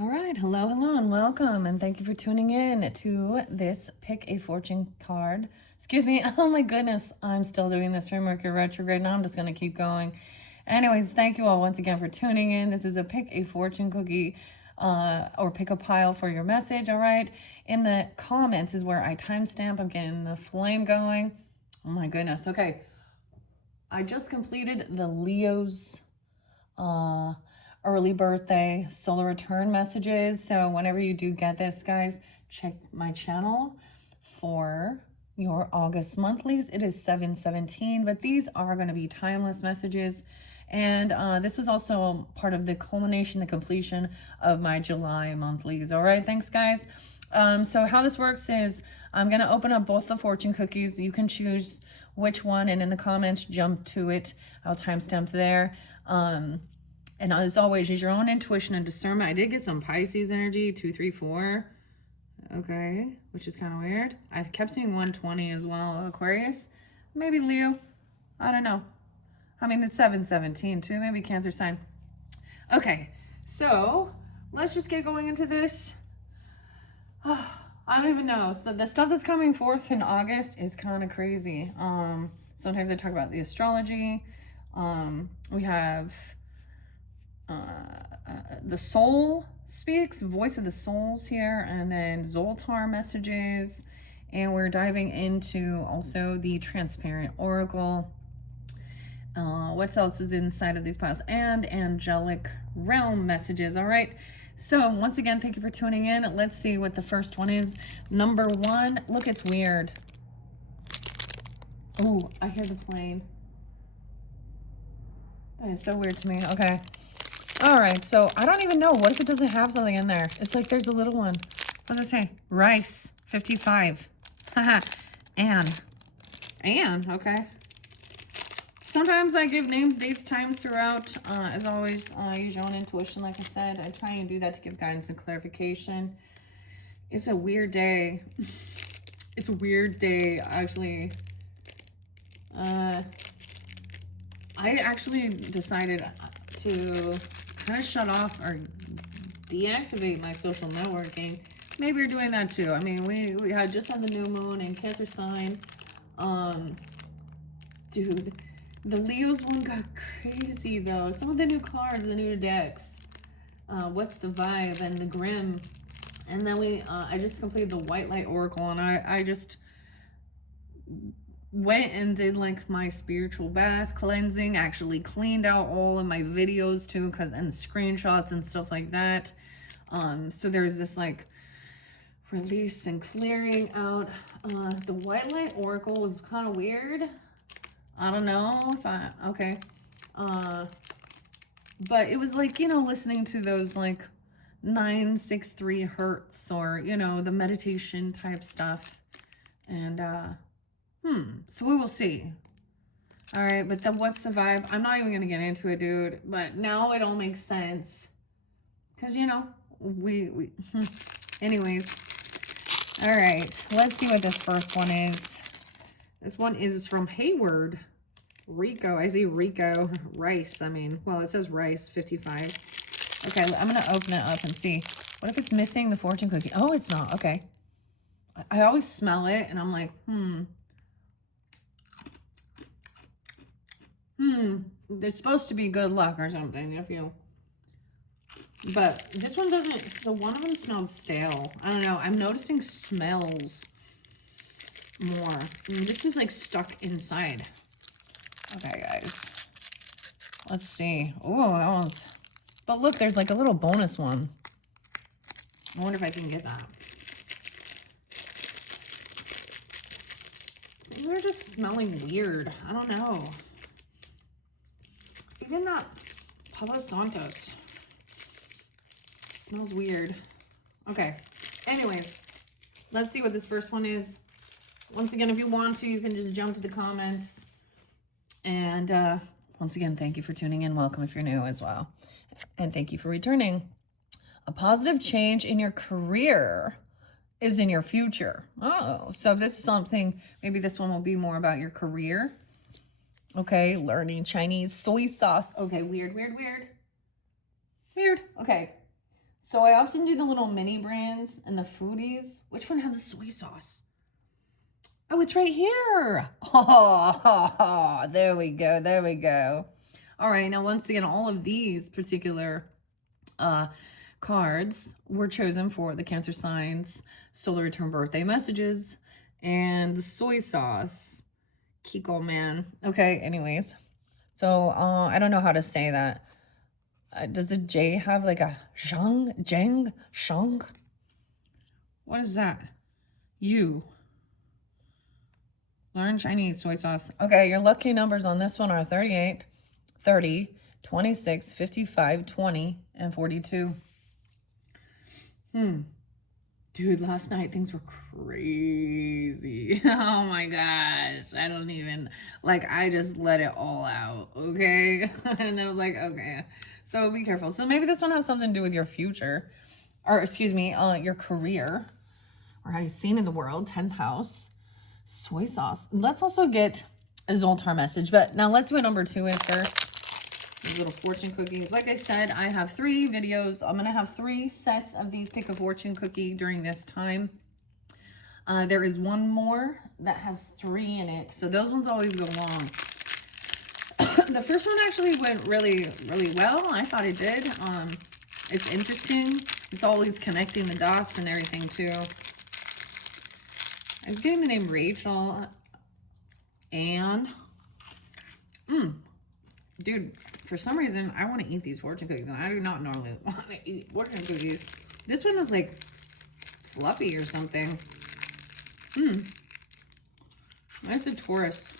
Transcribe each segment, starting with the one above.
All right, hello, and welcome, and thank you for tuning in to this Pick a Fortune card. Excuse me, oh my goodness, I'm still doing this for Mercury retrograde. Now I'm just going to keep going. Anyways, thank you all once again for tuning in. This is a Pick a Fortune cookie or pick a pile for your message, all right? In the comments is where I timestamp. I'm getting the flame going. Oh my goodness, okay. I just completed the Leo's early birthday solar return messages. So whenever you do get this, guys, check my channel for your August monthlies. It is 7/17, but these are going to be timeless messages. And this was also part of the culmination, the completion of my July monthlies. All right, thanks, guys. So how this works is I'm going to open up both the fortune cookies. You can choose which one, and in the comments, jump to it. I'll timestamp there. And as always, use your own intuition and discernment. I did get some Pisces energy, 2, 3, 4. Okay, which is kind of weird. I kept seeing 120 as well. Aquarius, maybe Leo. I don't know. I mean, it's 7/17 too. Maybe Cancer sign. Okay, so let's just get going into this. Oh, I don't even know. So the stuff that's coming forth in August is kind of crazy. Sometimes I talk about the astrology. We have the soul speaks, voice of the souls here, and then Zoltar messages, and we're diving into also the transparent oracle. What else is inside of these piles? And angelic realm messages. All right, so once again, thank you for tuning in. Let's see what the first one is. Number one, look, it's weird. Oh, I hear the plane. That is so weird to me. Okay. All right, so I don't even know. What if it doesn't have something in there? It's like there's a little one. What does it say? Rice, 55. Haha. Anne, okay. Sometimes I give names, dates, times throughout. As always, use your own intuition, like I said. I try and do that to give guidance and clarification. It's a weird day. It's a weird day, actually. I actually decided to kind of shut off or deactivate my social networking. Maybe you're doing that too. I mean, we had just on the new moon and Cancer sign. Dude, the Leo's one got crazy though. Some of the new cards, the new decks. What's the vibe and the grim. And then I just completed the white light oracle, and I just went and did like my spiritual bath cleansing, actually cleaned out all of my videos too, and screenshots and stuff like that. So there's this like release and clearing out. The white light oracle was kind of weird. I don't know if okay. But it was like, listening to those like 963 hertz or, the meditation type stuff. And, so we will see. All right, but then what's the vibe? I'm not even going to get into it, dude. But now it all makes sense. Because, we anyways. All right, let's see what this first one is. This one is from Hayward. Rico. I see Rico. Rice. I mean, well, it says rice, 55. Okay, I'm going to open it up and see. What if it's missing the fortune cookie? Oh, it's not. Okay. I always smell it, and I'm like, It's supposed to be good luck or something if you... But this one doesn't... So one of them smells stale. I don't know. I'm noticing smells more. This is like stuck inside. Okay, guys. Let's see. Oh, that was... But look, there's like a little bonus one. I wonder if I can get that. They're just smelling weird. I don't know. Even that Palo Santos smells weird. Okay. Anyways, let's see what this first one is. Once again, if you want to, you can just jump to the comments. And once again, thank you for tuning in. Welcome if you're new as well. And thank you for returning. A positive change in your career is in your future. Oh, so if this is something, maybe this one will be more about your career. Okay, learning Chinese soy sauce. Okay, weird. Okay. So I often do the little mini brands and the foodies. Which one had the soy sauce? Oh, it's right here. Oh, there we go. There we go. All right. Now, once again, all of these particular cards were chosen for the Cancer signs, solar return birthday messages, and the soy sauce. Kiko man. Okay, anyways. So, I don't know how to say that. Does the J have like a zhang, jang, shang? What is that? You. Learn Chinese soy sauce. Okay, your lucky numbers on this one are 38, 30, 26, 55, 20, and 42. Dude, last night things were crazy. Oh my gosh. I don't even, like, I just let it all out, okay? And then I was like, okay. So be careful. So maybe this one has something to do with your future. Or, excuse me, your career. Or how you're seen in the world. 10th house. Soy sauce. Let's also get a Zoltar message. But now let's do what number 2 is first. These little fortune cookies. Like I said, I have 3 videos. I'm going to have 3 sets of these pick a fortune cookie during this time. There is one more that has 3 in it. So those ones always go long. The first one actually went really, really well. I thought it did. It's interesting. It's always connecting the dots and everything too. I was getting the name Rachel. And, dude, for some reason, I want to eat these fortune cookies, and I do not normally want to eat fortune cookies. This one is like fluffy or something. That's the Taurus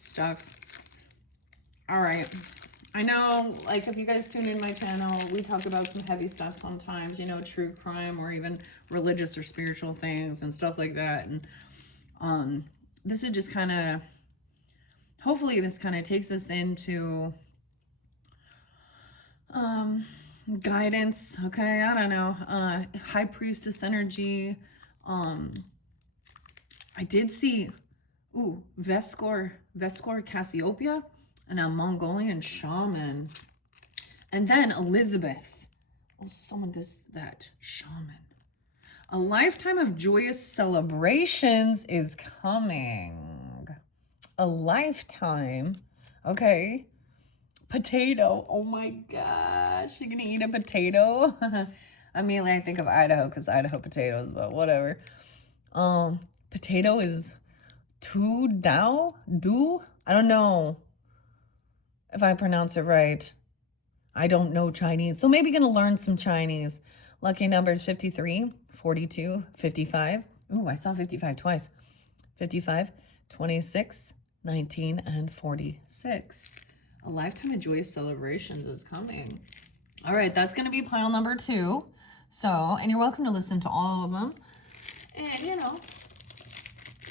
stuff. All right. I know, like, if you guys tune in my channel, we talk about some heavy stuff sometimes, you know, true crime or even religious or spiritual things and stuff like that. And this is just kind of, hopefully this kind of takes us into guidance. Okay, I don't know. High priestess energy. I did see, Vescor Cassiopeia, and a Mongolian shaman. And then Elizabeth. Oh, someone does that. Shaman. A lifetime of joyous celebrations is coming. A lifetime. Okay. Potato. Oh my gosh. You're going to eat a potato? Immediately I think of Idaho because Idaho potatoes, but whatever. Potato is tu dao? Du? I don't know if I pronounce it right. I don't know Chinese. So maybe going to learn some Chinese. Lucky numbers 53, 42, 55. Ooh, I saw 55 twice. 55, 26, 19, and 46. A lifetime of joyous celebrations is coming. All right, that's going to be pile number 2. So, and you're welcome to listen to all of them. And, you know,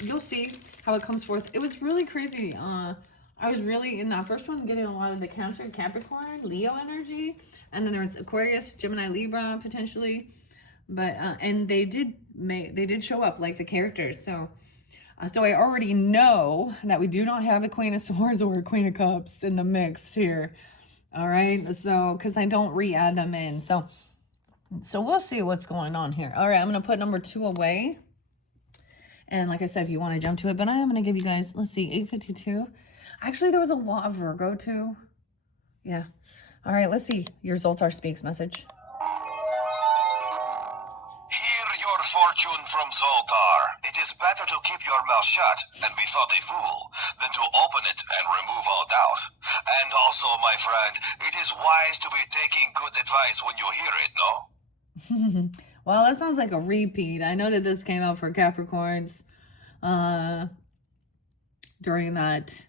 you'll see how it comes forth. It was really crazy. I was really, in that first one, getting a lot of the Cancer, Capricorn, Leo energy. And then there was Aquarius, Gemini, Libra, potentially. But, and they did show up, like the characters. So I already know that we do not have a Queen of Swords or a Queen of Cups in the mix here. All right. So, because I don't re-add them in. So we'll see what's going on here. All right. I'm going to put number 2 away. And like I said, if you want to jump to it, but I am going to give you guys, let's see, 852. Actually, there was a lot of Virgo too. Yeah. All right, let's see your Zoltar Speaks message. Hear your fortune from Zoltar. It is better to keep your mouth shut and be thought a fool than to open it and remove all doubt. And also, my friend, it is wise to be taking good advice when you hear it, no? Well, that sounds like a repeat. I know that this came out for Capricorns during that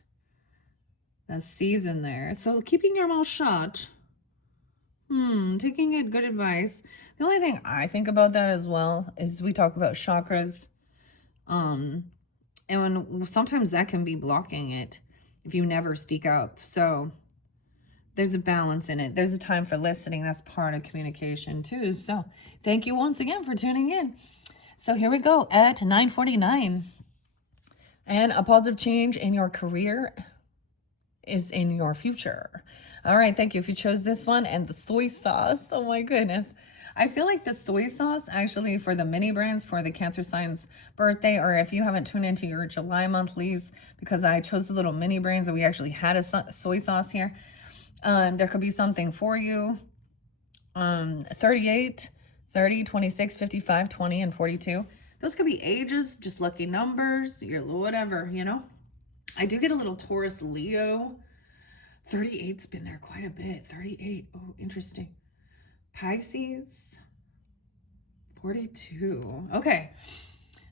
season there. So keeping your mouth shut. Taking good advice. The only thing I think about that as well is we talk about chakras. And when sometimes that can be blocking it if you never speak up. So there's a balance in it. There's a time for listening. That's part of communication too. So thank you once again for tuning in. So here we go at 9:49. And a positive change in your career is in your future. All right, thank you. If you chose this one and the soy sauce, oh my goodness. I feel like the soy sauce actually for the mini brands for the Cancer Signs birthday, or if you haven't tuned into your July monthlies, because I chose the little mini brands and we actually had a soy sauce here. There could be something for you. 38, 30, 26, 55, 20, and 42. Those could be ages, just lucky numbers, your whatever, you know. I do get a little Taurus Leo. 38's been there quite a bit. 38. Oh, interesting. Pisces. 42. Okay.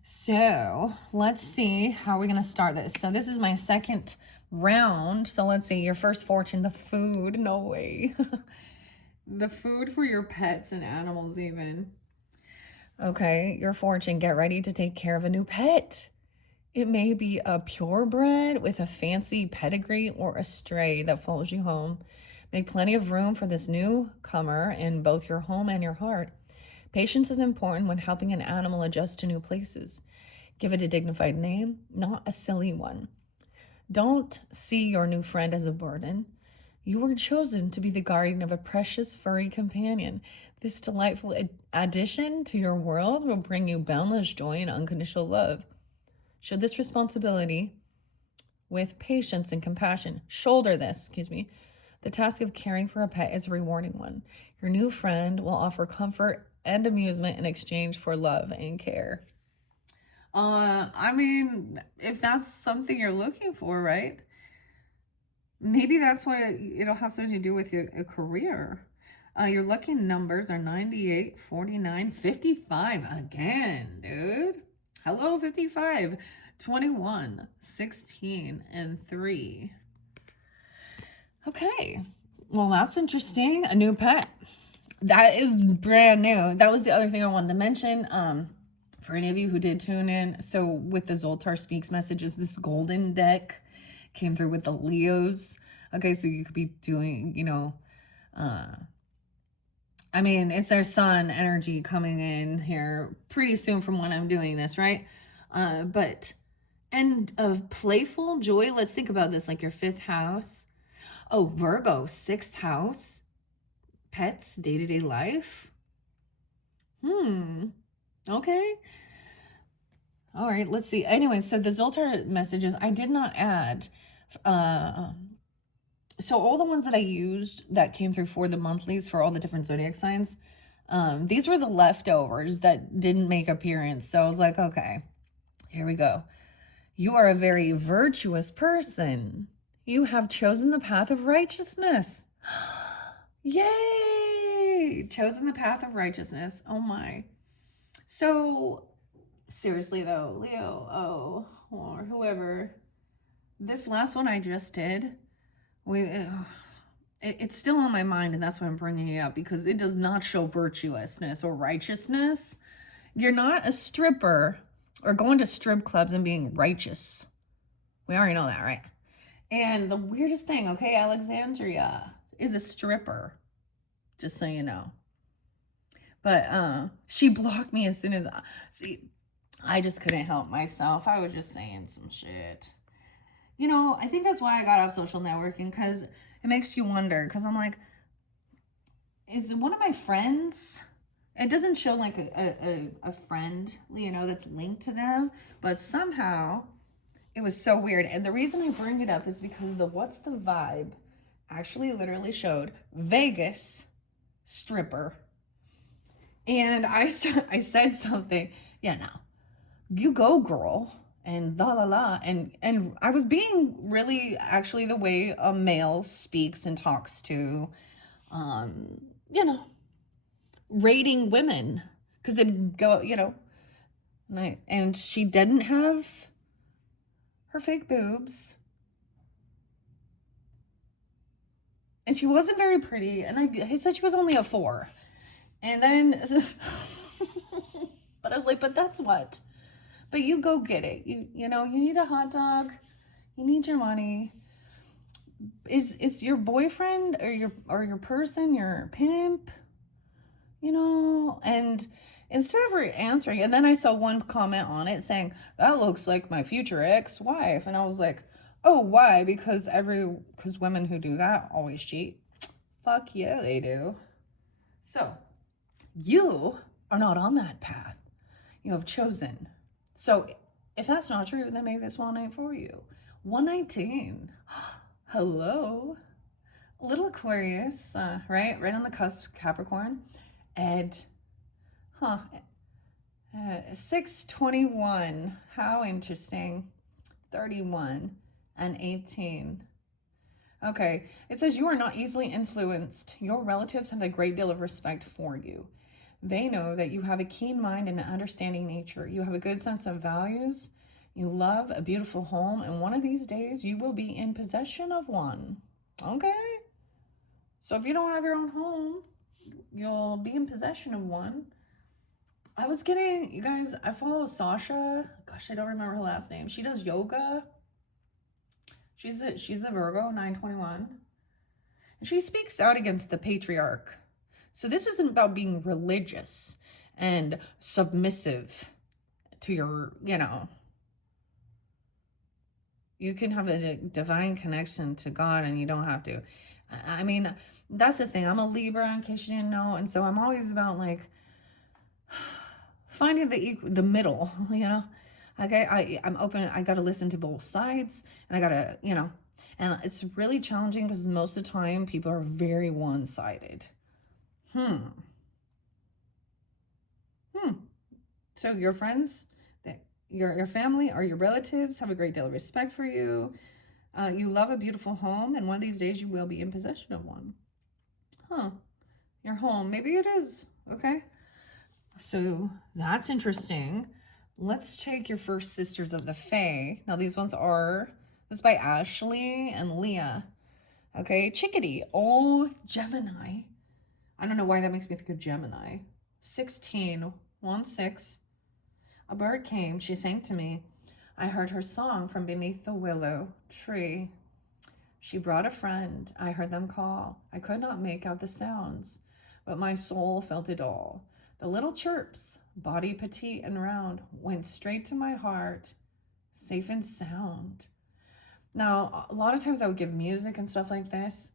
So let's see how we're going to start this. So this is my second round. So let's see. Your first fortune, the food. No way. The food for your pets and animals even. Okay. Your fortune. Get ready to take care of a new pet. It may be a purebred with a fancy pedigree or a stray that follows you home. Make plenty of room for this newcomer in both your home and your heart. Patience is important when helping an animal adjust to new places. Give it a dignified name, not a silly one. Don't see your new friend as a burden. You were chosen to be the guardian of a precious furry companion. This delightful addition to your world will bring you boundless joy and unconditional love. Should this responsibility with patience and compassion. Shoulder this, excuse me. The task of caring for a pet is a rewarding one. Your new friend will offer comfort and amusement in exchange for love and care. I mean, if that's something you're looking for, right? Maybe that's what it'll have something to do with your career. Your lucky numbers are 98, 49, 55 again, dude. Hello, 55, 21, 16, and 3. Okay. Well, that's interesting. A new pet. That is brand new. That was the other thing I wanted to mention. For any of you who did tune in, so with the Zoltar Speaks messages, this golden deck came through with the Leos. Okay, so you could be doing, I mean, it's their sun energy coming in here pretty soon from when I'm doing this, right? And of playful joy, let's think about this, like your 5th house. Oh, Virgo, 6th house. Pets, day-to-day life. Okay. All right, let's see. Anyway, so the Zoltar messages, I did not add. So all the ones that I used that came through for the monthlies for all the different zodiac signs, these were the leftovers that didn't make appearance. So I was like, okay, here we go. You are a very virtuous person. You have chosen the path of righteousness. Yay! Chosen the path of righteousness. Oh my. So seriously though, Leo, or whoever, this last one I just did, it's still on my mind, and that's why I'm bringing it up, because it does not show virtuousness or righteousness. You're not a stripper or going to strip clubs and being righteous. We already know that, right? And the weirdest thing, okay, Alexandria is a stripper, just so you know. But she blocked me as soon as I just couldn't help myself. I was just saying some shit. I think that's why I got off social networking, because it makes you wonder, because I'm like, is one of my friends, it doesn't show like a friend, that's linked to them, but somehow it was so weird. And the reason I bring it up is because the What's the Vibe actually literally showed Vegas stripper. And I said something, no, you go, girl, and la la la. And I was being really actually the way a male speaks and talks to, rating women, because they go, and she didn't have her fake boobs. And she wasn't very pretty. And I said she was only a 4. And then, but I was like, but that's what. But you go get it. You need a hot dog. You need your money. Is your boyfriend or your person your pimp? And instead of her answering, and then I saw one comment on it saying, that looks like my future ex-wife. And I was like, Oh, why? Because women who do that always cheat. Fuck yeah, they do. So, you are not on that path. You have chosen. So, if that's not true, then maybe this one ain't for you. 119. Hello. Little Aquarius, right? Right on the cusp, Capricorn. And, 621. How interesting. 31 and 18. Okay, it says you are not easily influenced. Your relatives have a great deal of respect for you. They know that you have a keen mind and an understanding nature. You have a good sense of values. You love a beautiful home, and one of these days you will be in possession of one. Okay? So if you don't have your own home, you'll be in possession of one. I was getting, you guys, I follow Sasha. Gosh, I don't remember her last name. She does yoga. She's a Virgo, 921. And she speaks out against the patriarch. So this isn't about being religious and submissive to your, you can have a divine connection to God and you don't have to. I mean, that's the thing. I'm a Libra, in case you didn't know. And so I'm always about like finding the middle, Okay, I'm open. I got to listen to both sides and I got to, and it's really challenging because most of the time people are very one-sided. So your friends, your family or your relatives have a great deal of respect for you. You love a beautiful home, and one of these days you will be in possession of one. Your home, maybe it is. Okay, so that's interesting. Let's take your first Sisters of the Fae. Now these ones are, this is by Ashley and Leah. Okay, Chickadee. Oh, Gemini. I don't know why that makes me think of Gemini. 16, 1-6. A bird came, she sang to me. I heard her song from beneath the willow tree. She brought a friend, I heard them call. I could not make out the sounds, but my soul felt it all. The little chirps, body petite and round, went straight to my heart, safe and sound. Now, a lot of times I would give music and stuff like this.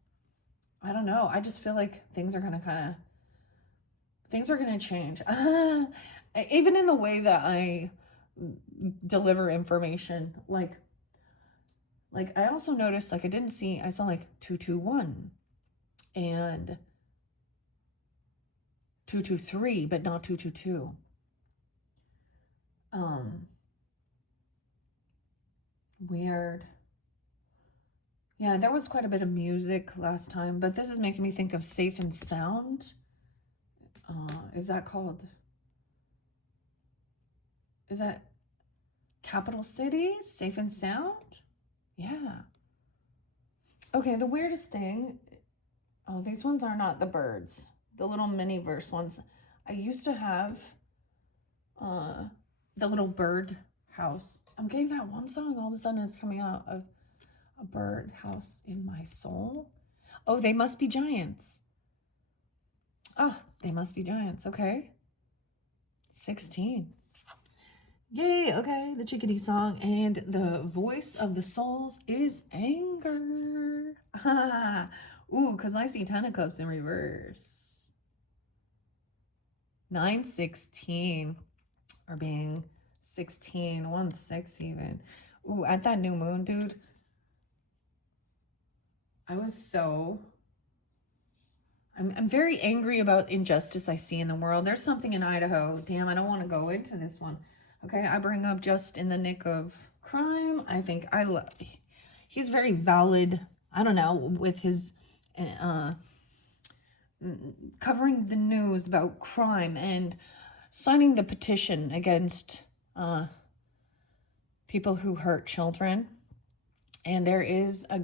I don't know. I just feel like things are going to change. Even in the way that I deliver information. Like I also noticed, like I saw like 221 and 223, but not 222. Weird. Yeah, there was quite a bit of music last time, but this is making me think of Safe and Sound. Is that Capital Cities? Safe and Sound? Yeah. Okay, the weirdest thing. Oh, these ones are not the birds. The little mini verse ones. I used to have the little bird house. I'm getting that one song, all of a sudden it's coming out of a bird house in my soul. Oh, they must be giants. They must be giants. Okay. 16. Yay, okay, the chickadee song. And the voice of the souls is anger. Ooh, because I see 10 of cups in reverse. 916 or being 16, 1-6 even. Ooh, at that new moon, dude, I'm very angry about injustice I see in the world. There's something in Idaho. Damn, I don't want to go into this one. Okay, I bring up just in the nick of crime. I think he's very valid. I don't know, with his covering the news about crime and signing the petition against people who hurt children. And there is a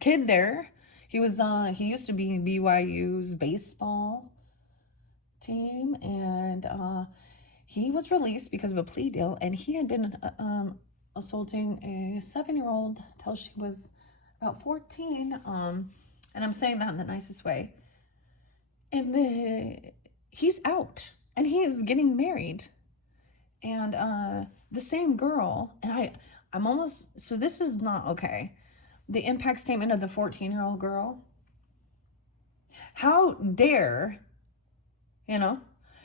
kid there. He used to be in BYU's baseball team, and he was released because of a plea deal, and he had been assaulting a 7-year-old till she was about 14. And I'm saying that in the nicest way. And he's out, and he is getting married, and the same girl, and I'm almost, so this is not okay. The impact statement of the 14-year-old girl. How dare, you know?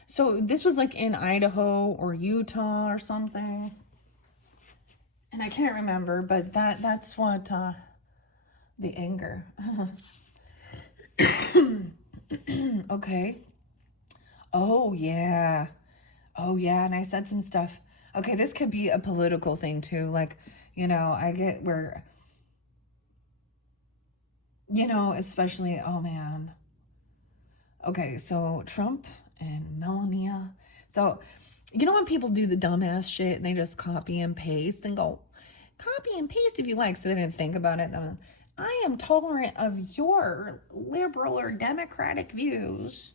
So this was like in Idaho or Utah or something. And I can't remember, but that's what the anger. Okay. Oh yeah. Oh yeah, and I said some stuff. Okay, this could be a political thing too. Like, I get where, especially, oh man. Okay, so Trump and Melania. So, when people do the dumbass shit and they just copy and paste and go, copy and paste if you like, so they didn't think about it. I am tolerant of your liberal or democratic views.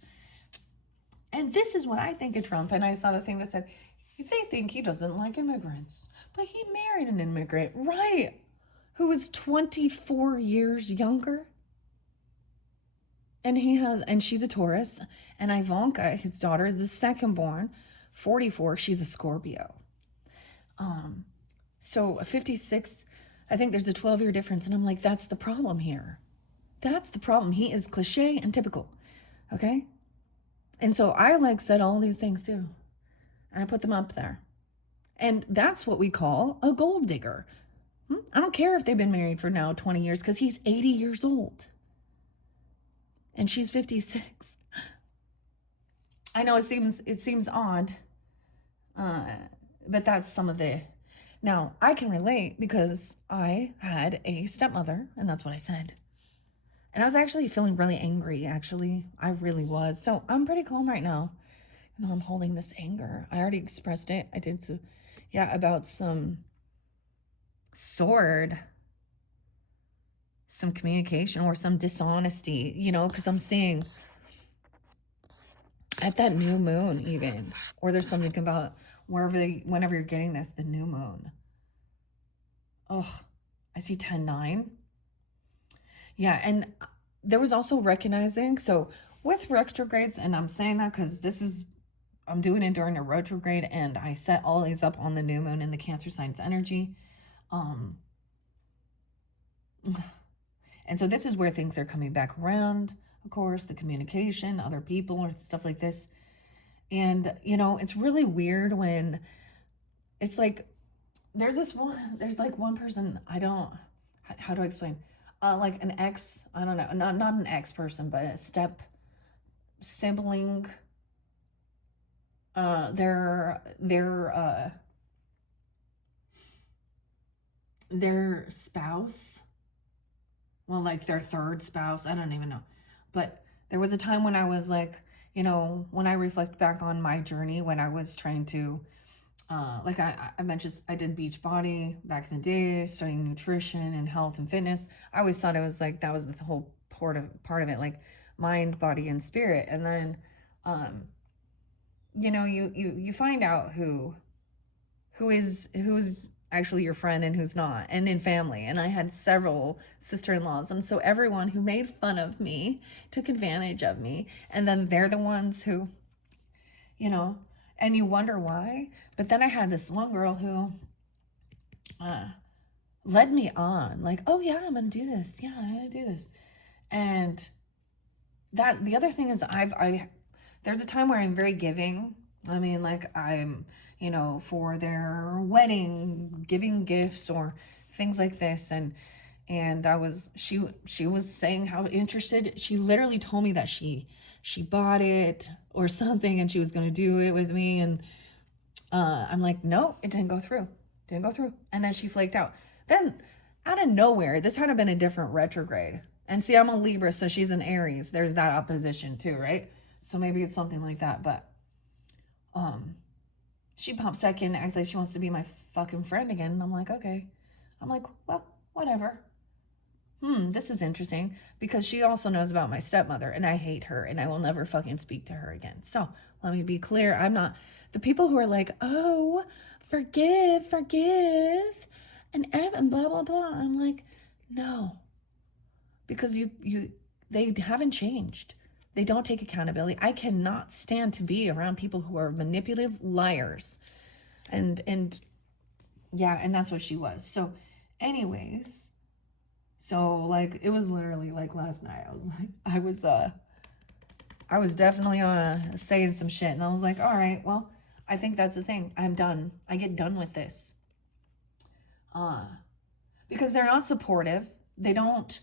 And this is what I think of Trump. And I saw the thing that said, they think he doesn't like immigrants. But he married an immigrant, right? Who was 24 years younger. And she's a Taurus. And Ivanka, his daughter, is the second born, 44. She's a Scorpio. So 56, I think there's a 12-year difference. And I'm like, that's the problem here. That's the problem. He is cliche and typical. Okay? And so I said all these things too. And I put them up there. And that's what we call a gold digger. I don't care if they've been married for now 20 years because he's 80 years old. And she's 56. I know it seems odd. But that's some of the... Now, I can relate because I had a stepmother, and that's what I said. And I was actually feeling really angry, actually. I really was. So I'm pretty calm right now. I'm holding this anger. I already expressed it. I did so, yeah, about some communication or some dishonesty, because I'm seeing at that new moon even, or there's something about whenever you're getting this, the new moon. Oh, I see 10-9. Yeah, and there was also recognizing, so with retrogrades, and I'm saying that because I'm doing it during a retrograde, and I set all these up on the new moon in the Cancer signs energy. And so this is where things are coming back around, of course, the communication, other people, or stuff like this. And, it's really weird when it's like, there's one person, how do I explain? Like an ex, I don't know, not an ex person, but a step sibling. Their spouse, well, like their third spouse, I don't even know. But there was a time when I was like, when I reflect back on my journey, when I was trying to, like I mentioned, I did Beachbody back in the day, studying nutrition and health and fitness. I always thought it was like, that was the whole part of it, like mind, body, and spirit. And then, you find out who's actually your friend and who's not, and in family. And I had several sister-in-laws, and so everyone who made fun of me took advantage of me, and then they're the ones who, and you wonder why. But then I had this one girl who led me on, like, oh yeah, I'm gonna do this, yeah, I'm gonna do this. And that, the other thing is, there's a time where I'm very giving. I mean, like, I'm, for their wedding, giving gifts or things like this. And she was saying how interested, she literally told me that she bought it or something, and she was going to do it with me. And I'm like, no, it didn't go through. And then she flaked out. Then out of nowhere, this had been a different retrograde. And see, I'm a Libra, so she's an Aries. There's that opposition too, right? So maybe it's something like that. But she pops back in and acts like she wants to be my fucking friend again. And I'm like, okay. I'm like, well, whatever. This is interesting, because she also knows about my stepmother, and I hate her, and I will never fucking speak to her again. So let me be clear. I'm not the people who are like, oh, forgive, and blah, blah, blah. I'm like, no, because they haven't changed. They don't take accountability. I cannot stand to be around people who are manipulative liars. And Yeah, and that's what she was. So, anyways, so like it was literally like last night. I was definitely on saying some shit, and I was like, all right, well, I think that's the thing. I'm done. I get done with this. Uh, because they're not supportive. They don't,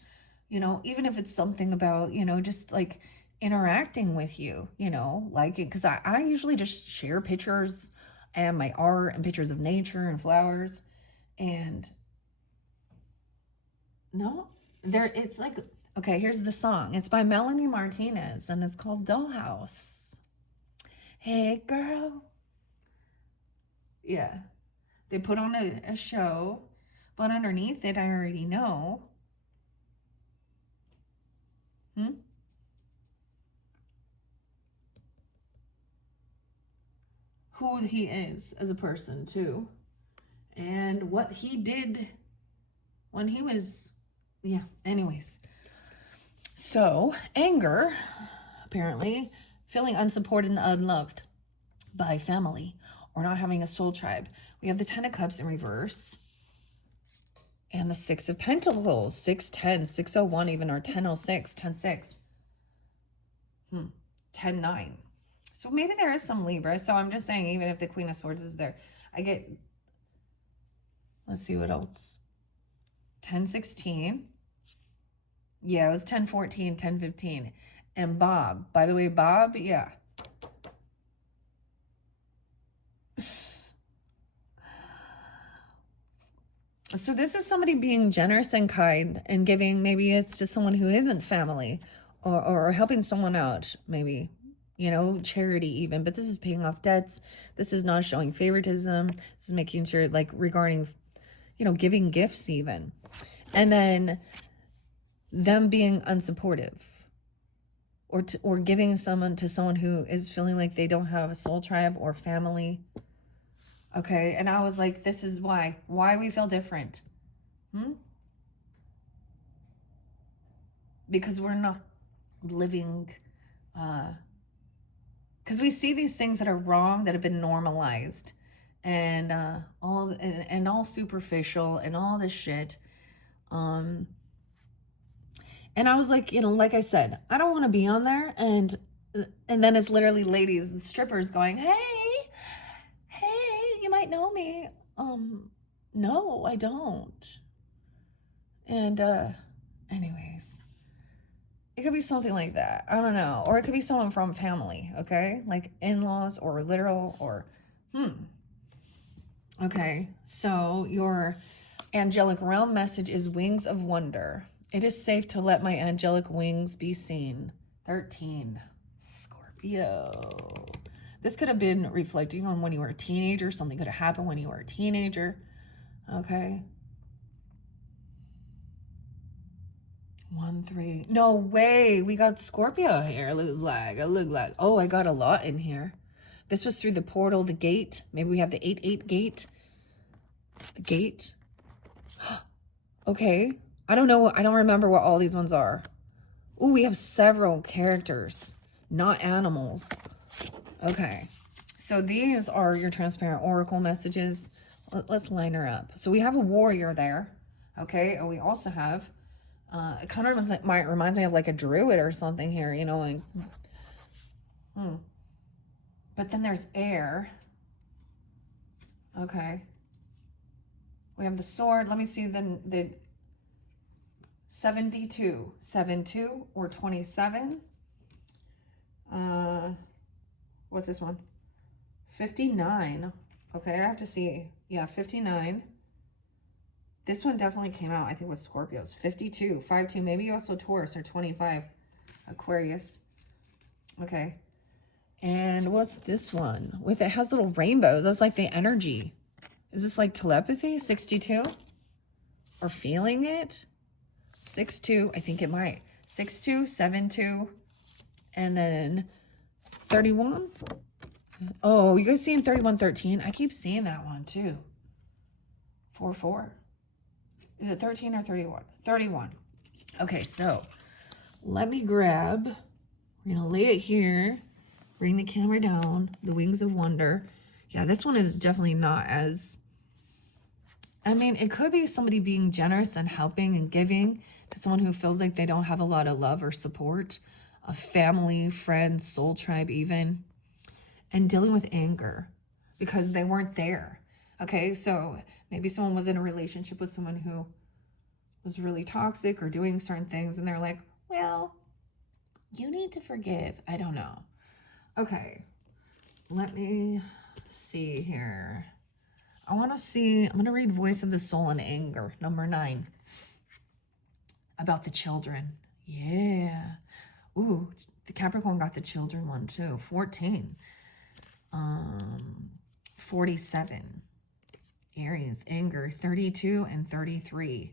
even if it's something about, just like interacting with you, like, because I usually just share pictures and my art and pictures of nature and flowers. And no, it's like, okay, here's the song. It's by Melanie Martinez and it's called Dollhouse. Hey, girl. Yeah. They put on a show, but underneath it, I already know. Hmm? Who he is as a person, too. And what he did when he was, yeah, anyways. So, anger, apparently, feeling unsupported and unloved by family or not having a soul tribe. We have the Ten of Cups in reverse and the Six of Pentacles, 610, 601 even, or 1006, 106, 10-9. So maybe there is some Libra. So I'm just saying, even if the Queen of Swords is there, I get, let's see what else. 1016. Yeah, it was 1014, 1015. And Bob. By the way, Bob, yeah. So this is somebody being generous and kind and giving, maybe it's to someone who isn't family, or helping someone out, maybe, charity even. But this is paying off debts. This is not showing favoritism. This is making sure, like, regarding, giving gifts even. And then them being unsupportive, or giving someone to someone who is feeling like they don't have a soul tribe or family. Okay, and I was like, this is why we feel different. Because we're not living, because we see these things that are wrong, that have been normalized, and all superficial and all this shit. And I was like, like I said, I don't want to be on there, and then it's literally ladies and strippers going, hey, you might know me. No, I don't. And anyways, it could be something like that. I don't know. Or it could be someone from family, okay? Like in-laws or literal or Okay, so your angelic realm message is wings of wonder. It is safe to let my angelic wings be seen. 13. Scorpio. This could have been reflecting on when you were a teenager. Something could have happened when you were a teenager. Okay. 1, 3. No way. We got Scorpio here. It looks like. Oh, I got a lot in here. This was through the portal, the gate. Maybe we have the 8-8 gate. The gate. Okay. I don't know. I don't remember what all these ones are. Oh, we have several characters, not animals. Okay. So these are your transparent oracle messages. Let's line her up. So we have a warrior there. Okay. And we also have, it kind of reminds me of like a druid or something here, and but then there's air. Okay. We have the sword. Let me see the 72. 72 or 27. What's this one? 59. Okay, I have to see. Yeah, 59. This one definitely came out, I think, with Scorpios. 52, 52, maybe also Taurus, or 25, Aquarius. Okay. And what's this one? It has little rainbows. That's like the energy. Is this like telepathy? 62? Or feeling it? 6-2, I think it might. 6-2, 7-2, and then 31. Oh, you guys seeing 3113? I keep seeing that one too. 4-4. Is it 13 or 31? 31. Okay, so let me grab. We're gonna lay it here. Bring the camera down. The Wings of Wonder. Yeah, this one is definitely not as I mean, it could be somebody being generous and helping and giving to someone who feels like they don't have a lot of love or support, a family, friends, soul tribe, even, and dealing with anger because they weren't there. Okay, so maybe someone was in a relationship with someone who was really toxic or doing certain things, and they're like, well, you need to forgive. I don't know. Okay, let me see here. I want to see, I'm going to read Voice of the Soul and Anger, number 9, about the children. Yeah. Ooh, the Capricorn got the children one too. 14. 47. Aries, anger, 32 and 33.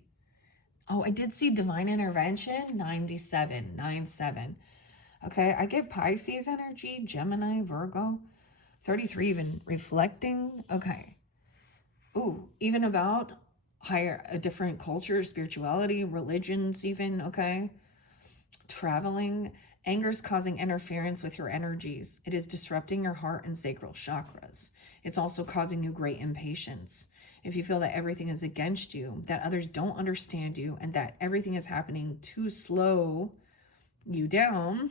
Oh, I did see divine intervention, 97, 97. Okay, I get Pisces energy, Gemini, Virgo, 33 even reflecting. Okay. Ooh, even about higher, a different culture, spirituality, religions even, okay? Traveling. Anger is causing interference with your energies. It is disrupting your heart and sacral chakras. It's also causing you great impatience. If you feel that everything is against you, that others don't understand you, and that everything is happening to slow you down,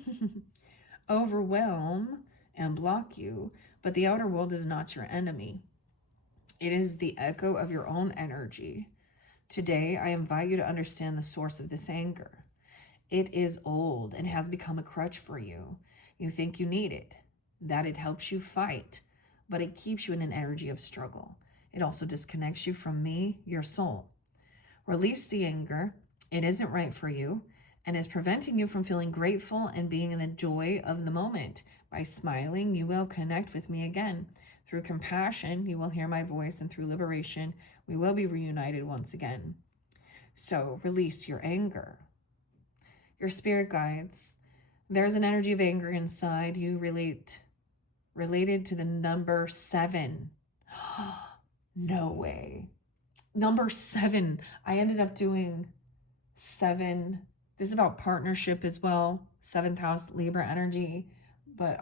overwhelm, and block you, but the outer world is not your enemy. It is the echo of your own energy. Today, I invite you to understand the source of this anger. It is old and has become a crutch for you. You think you need it, that it helps you fight, but it keeps you in an energy of struggle. It also disconnects you from me, your soul. Release the anger. It isn't right for you and is preventing you from feeling grateful and being in the joy of the moment. By smiling, you will connect with me again. Through compassion, you will hear my voice, and through liberation, we will be reunited once again. So release your anger. Your spirit guides. There's an energy of anger inside you related to the number 7. No way. Number 7. I ended up doing 7. This is about partnership as well. 7th house Libra energy. But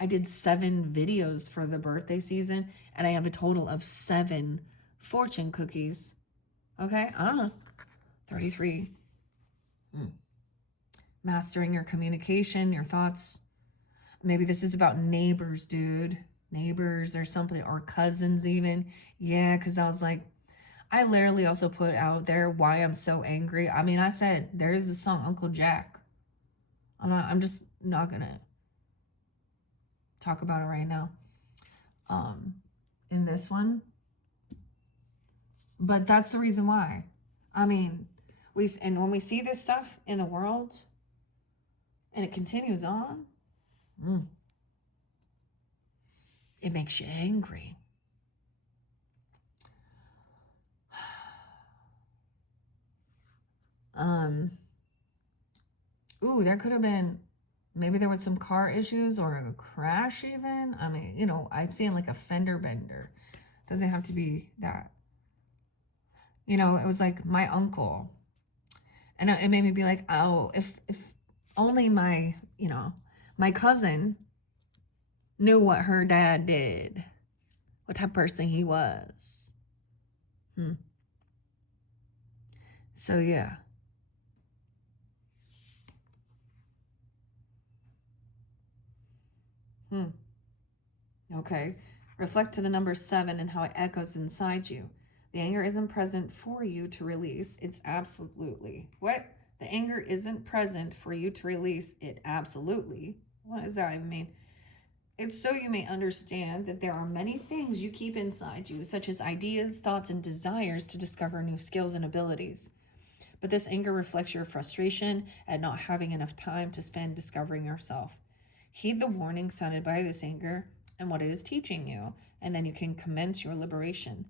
I did 7 videos for the birthday season, and I have a total of 7 fortune cookies. Okay, I don't know. 33. Mastering your communication, your thoughts. Maybe this is about neighbors, dude. Neighbors or something, or cousins even. Yeah, because I was like, I literally also put out there why I'm so angry. I mean, I said there is the song Uncle Jack. I'm just not gonna talk about it right now. In this one, but that's the reason why. I mean, when we see this stuff in the world, and it continues on, it makes you angry. Ooh, there could have been, maybe there was some car issues or a crash even. I mean, I'm seeing like a fender bender. Doesn't have to be that. It was like my uncle. And it made me be like, oh, if only my cousin knew what her dad did, what type of person he was. So yeah. Okay. Reflect to the number 7 and how it echoes inside you. The anger isn't present for you to release. It's absolutely. What? The anger isn't present for you to release. It absolutely. What does that even mean? It's so you may understand that there are many things you keep inside you, such as ideas, thoughts, and desires to discover new skills and abilities. But this anger reflects your frustration at not having enough time to spend discovering yourself. Heed the warning sounded by this anger and what it is teaching you, and then you can commence your liberation.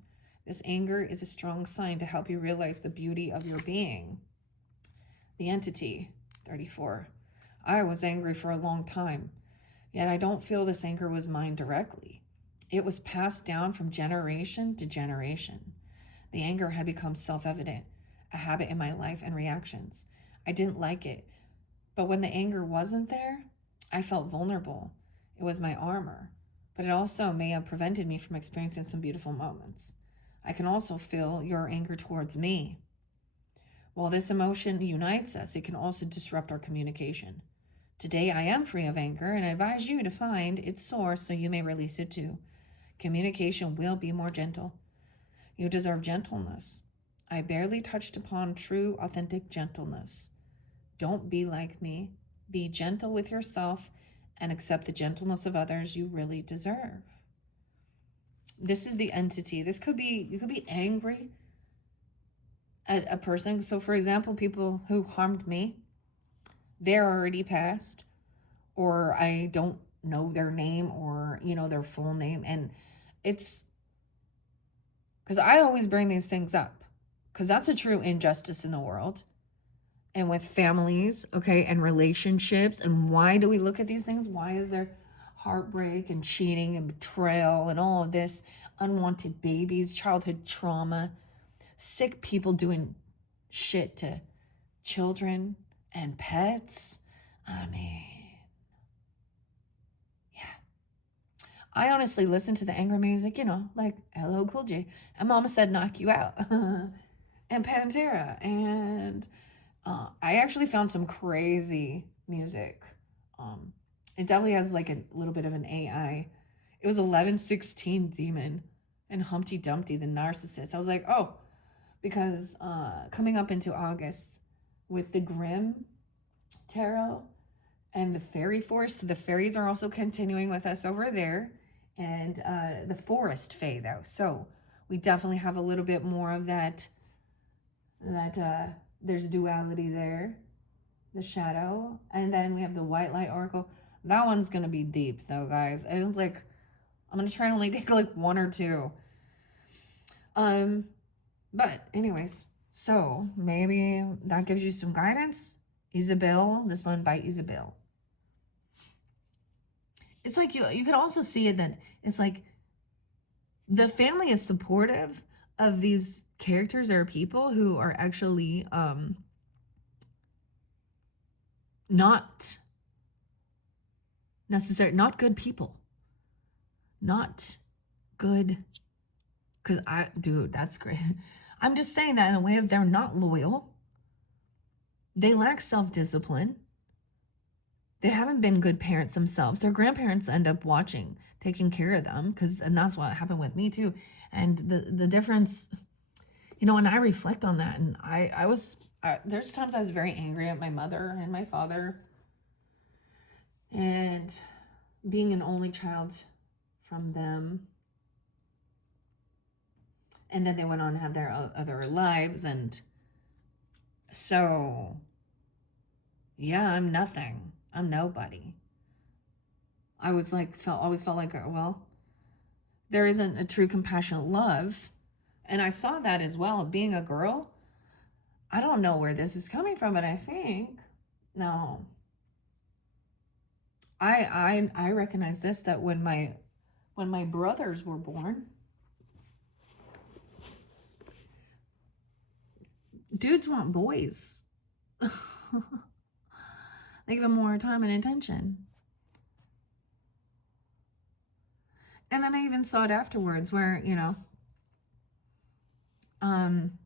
This anger is a strong sign to help you realize the beauty of your being. The entity, 34. I was angry for a long time, yet I don't feel this anger was mine directly. It was passed down from generation to generation. The anger had become self-evident, a habit in my life and reactions. I didn't like it, but when the anger wasn't there, I felt vulnerable. It was my armor, but it also may have prevented me from experiencing some beautiful moments. I can also feel your anger towards me. While this emotion unites us, it can also disrupt our communication. Today, I am free of anger and I advise you to find its source so you may release it too. Communication will be more gentle. You deserve gentleness. I barely touched upon true, authentic gentleness. Don't be like me. Be gentle with yourself and accept the gentleness of others you really deserve. This is the entity. This could be, you could be angry at a person. So, for example, people who harmed me, they're already passed, or I don't know their name or, their full name. And it's because I always bring these things up because that's a true injustice in the world and with families, okay, and relationships. And why do we look at these things? Why is there heartbreak and cheating and betrayal and all of this? Unwanted babies, childhood trauma, sick people doing shit to children and pets. I mean, yeah. I honestly listen to the angry music, like Hello Cool J. And Mama Said Knock You Out. And Pantera. And I actually found some crazy music. It definitely has like a little bit of an AI. It was 1116 Demon and Humpty Dumpty, the narcissist. I was like, oh, because coming up into August with the Grimm Tarot and the Fairy Force, the fairies are also continuing with us over there. And the Forest Fae, though. So we definitely have a little bit more of that there's duality there, the shadow. And then we have the White Light Oracle. That one's going to be deep, though, guys. And it's like, I'm going to try and only take like one or two. But anyways, so maybe that gives you some guidance. Isabel, this one by Isabel. It's like you could also see it that it's like the family is supportive of these characters or people who are actually not necessary, not good people, not good. Because that's great. I'm just saying that in a way of they're not loyal. They lack self-discipline. They haven't been good parents themselves. Their grandparents end up watching, taking care of them, and that's what happened with me too. And the difference, and I reflect on that, and I was there's times I was very angry at my mother and my father, and being an only child from them, and then they went on to have their other lives, and so yeah, I'm nothing. I'm nobody. I was like, always felt like, well, there isn't a true compassionate love. And I saw that as well, being a girl. I don't know where this is coming from, but I think, no. I recognize this, that when my brothers were born, dudes want boys. They give them more time and attention. And then I even saw it afterwards where, I'm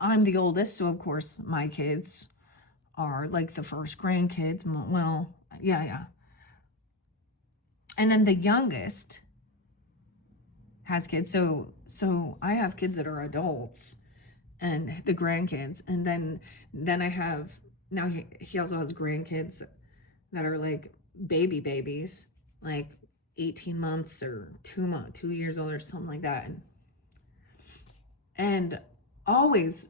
the oldest, so of course my kids are like the first grandkids. Well, yeah. And then the youngest has kids. So I have kids that are adults and the grandkids. And then I have, now he also has grandkids that are like babies, like 18 months or 2 years old or something like that. And always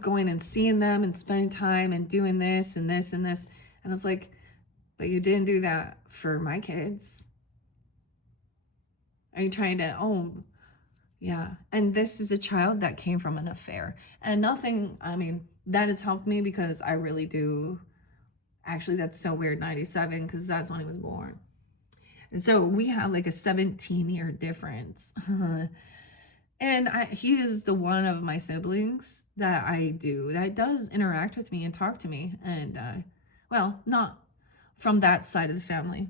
going and seeing them and spending time and doing this and this and this. And it's like, but you didn't do that for my kids. Are you trying to, yeah. And this is a child that came from an affair. And nothing, that has helped me because I really do. Actually, that's so weird, 97, because that's when he was born. And so we have like a 17-year difference. And he is the one of my siblings that does interact with me and talk to me. And, well, not from that side of the family.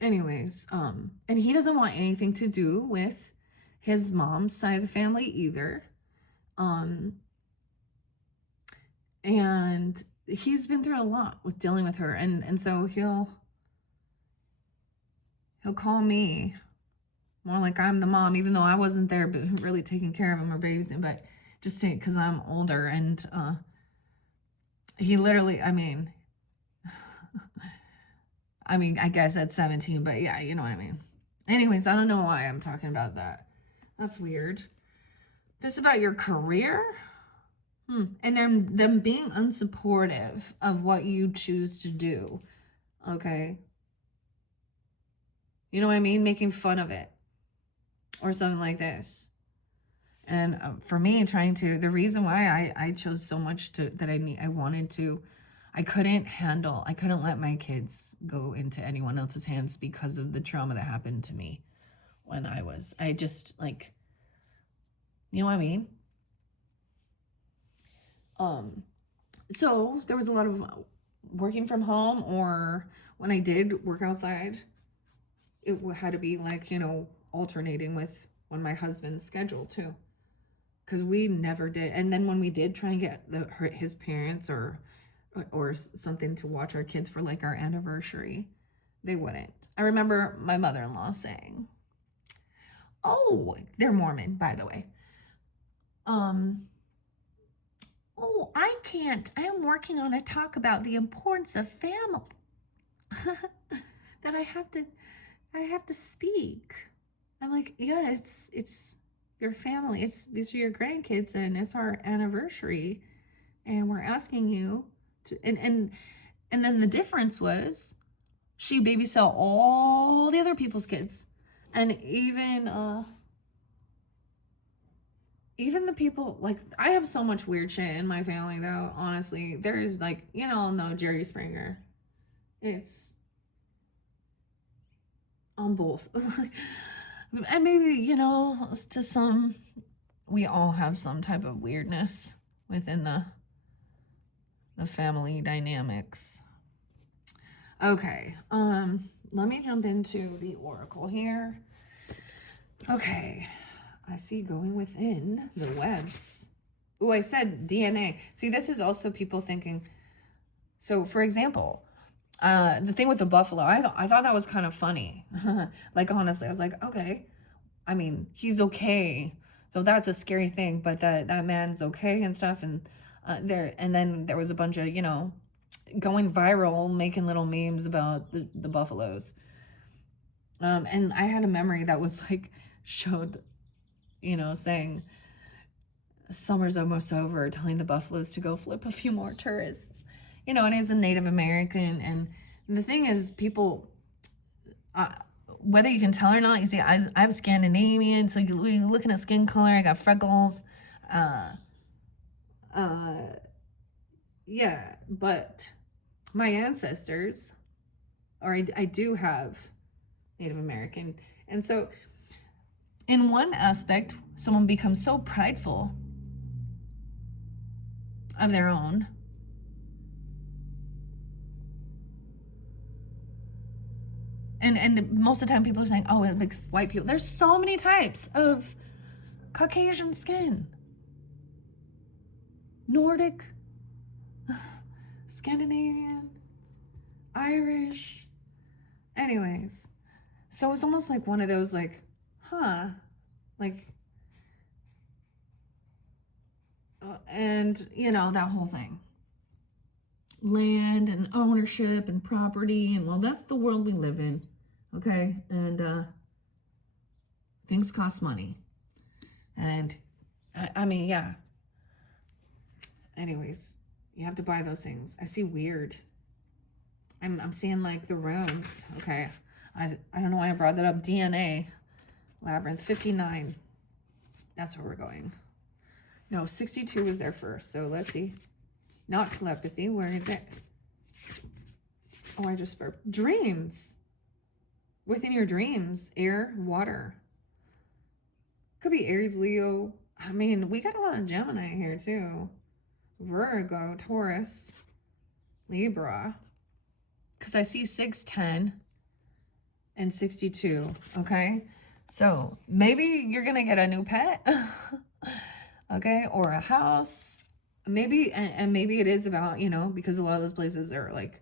Anyways, and he doesn't want anything to do with his mom's side of the family either. And he's been through a lot with dealing with her, and so he'll call me more like I'm the mom, even though I wasn't there, but really taking care of him or babysitting, but just because I'm older. And he literally, I mean, I guess at 17, but yeah, you know what I mean. Anyways, I don't know why I'm talking about that. That's weird. This is about your career? And them being unsupportive of what you choose to do. Okay? You know what I mean? Making fun of it. Or something like this. And for me, the reason why I chose so much I couldn't let my kids go into anyone else's hands because of the trauma that happened to me when I just like, you know what I mean? So there was a lot of working from home, or when I did work outside, it had to be like, alternating with when my husband's schedule too. Because we never did. And then when we did try and get his parents or something to watch our kids for like our anniversary, they wouldn't. I remember my mother-in-law saying, oh, they're Mormon, by the way. Oh, I can't. I am working on a talk about the importance of family. That I have to speak. I'm like, yeah, it's your family. These are your grandkids, and it's our anniversary, and we're asking you to. And then the difference was, she babysat all the other people's kids, and even the people, like, I have so much weird shit in my family, though, honestly. There's, like, no Jerry Springer. It's on both. And maybe, to some, we all have some type of weirdness within the family dynamics. Okay, let me jump into the oracle here. Okay. I see going within the webs. Oh, I said DNA. See, this is also people thinking. So, for example, the thing with the buffalo, I thought that was kind of funny. Like, honestly, I was like, okay. I mean, he's okay. So that's a scary thing, but that man's okay and stuff. And then there was a bunch of, going viral, making little memes about the buffaloes. And I had a memory that was like, showed, saying summer's almost over, telling the buffaloes to go flip a few more tourists. And he's a Native American. And the thing is, people, whether you can tell or not, you see, I'm Scandinavian, so you're looking at skin color, I got freckles. Yeah, but my ancestors, or I do have Native American. And so, in one aspect, someone becomes so prideful of their own. And most of the time people are saying, oh, it makes white people. There's so many types of Caucasian skin. Nordic, Scandinavian, Irish. Anyways, so it's almost like one of those, like, like, and that whole thing, land and ownership and property, and well, that's the world we live in. Okay. And things cost money, and I mean, yeah, anyways, you have to buy those things. I see weird. I'm seeing like the runes. Okay, I don't know why I brought that up. DNA labyrinth 59, that's where we're going. No, 62 was there first, so let's see. Not telepathy. Where is it? Oh, I just burped. Dreams. Within your dreams. Air, water. Could be Aries, Leo. I mean, we got a lot of Gemini here too. Virgo, Taurus, Libra. Because I see 6, 10, and 62. Okay? So maybe you're gonna get a new pet, okay, or a house. Maybe, and maybe it is about, you know, because a lot of those places are like,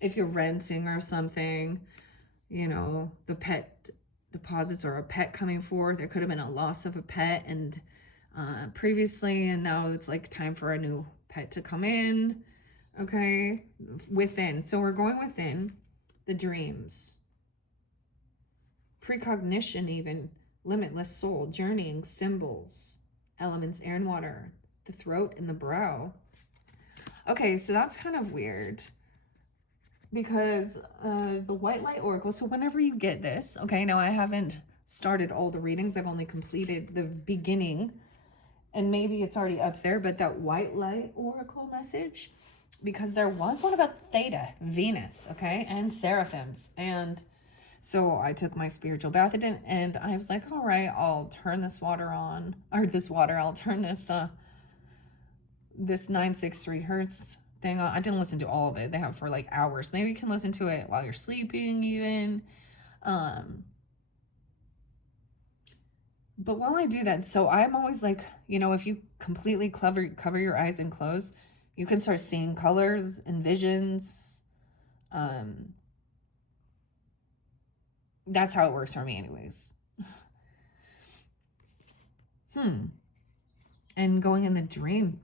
if you're renting or something, you know, the pet deposits or a pet coming forth. There could have been a loss of a pet and previously, and now it's like time for a new pet to come in. Okay, within. So we're going within the dreams, precognition, even limitless soul, journeying, symbols, elements, air and water, the throat and the brow. Okay, so that's kind of weird because the white light oracle. So whenever you get this, okay, now I haven't started all the readings, I've only completed the beginning, and maybe it's already up there, but that white light oracle message, because there was one about Theta, Venus, okay, and seraphims. And so I took my spiritual bath and I was like, all right, I'll turn this water on, or I'll turn this 963 hertz thing on. I didn't listen to all of it. They have for like hours. Maybe you can listen to it while you're sleeping even. But while I do that, so I'm always like, you know, if you completely cover your eyes and close, you can start seeing colors and visions. That's how it works for me anyways. And going in the dream.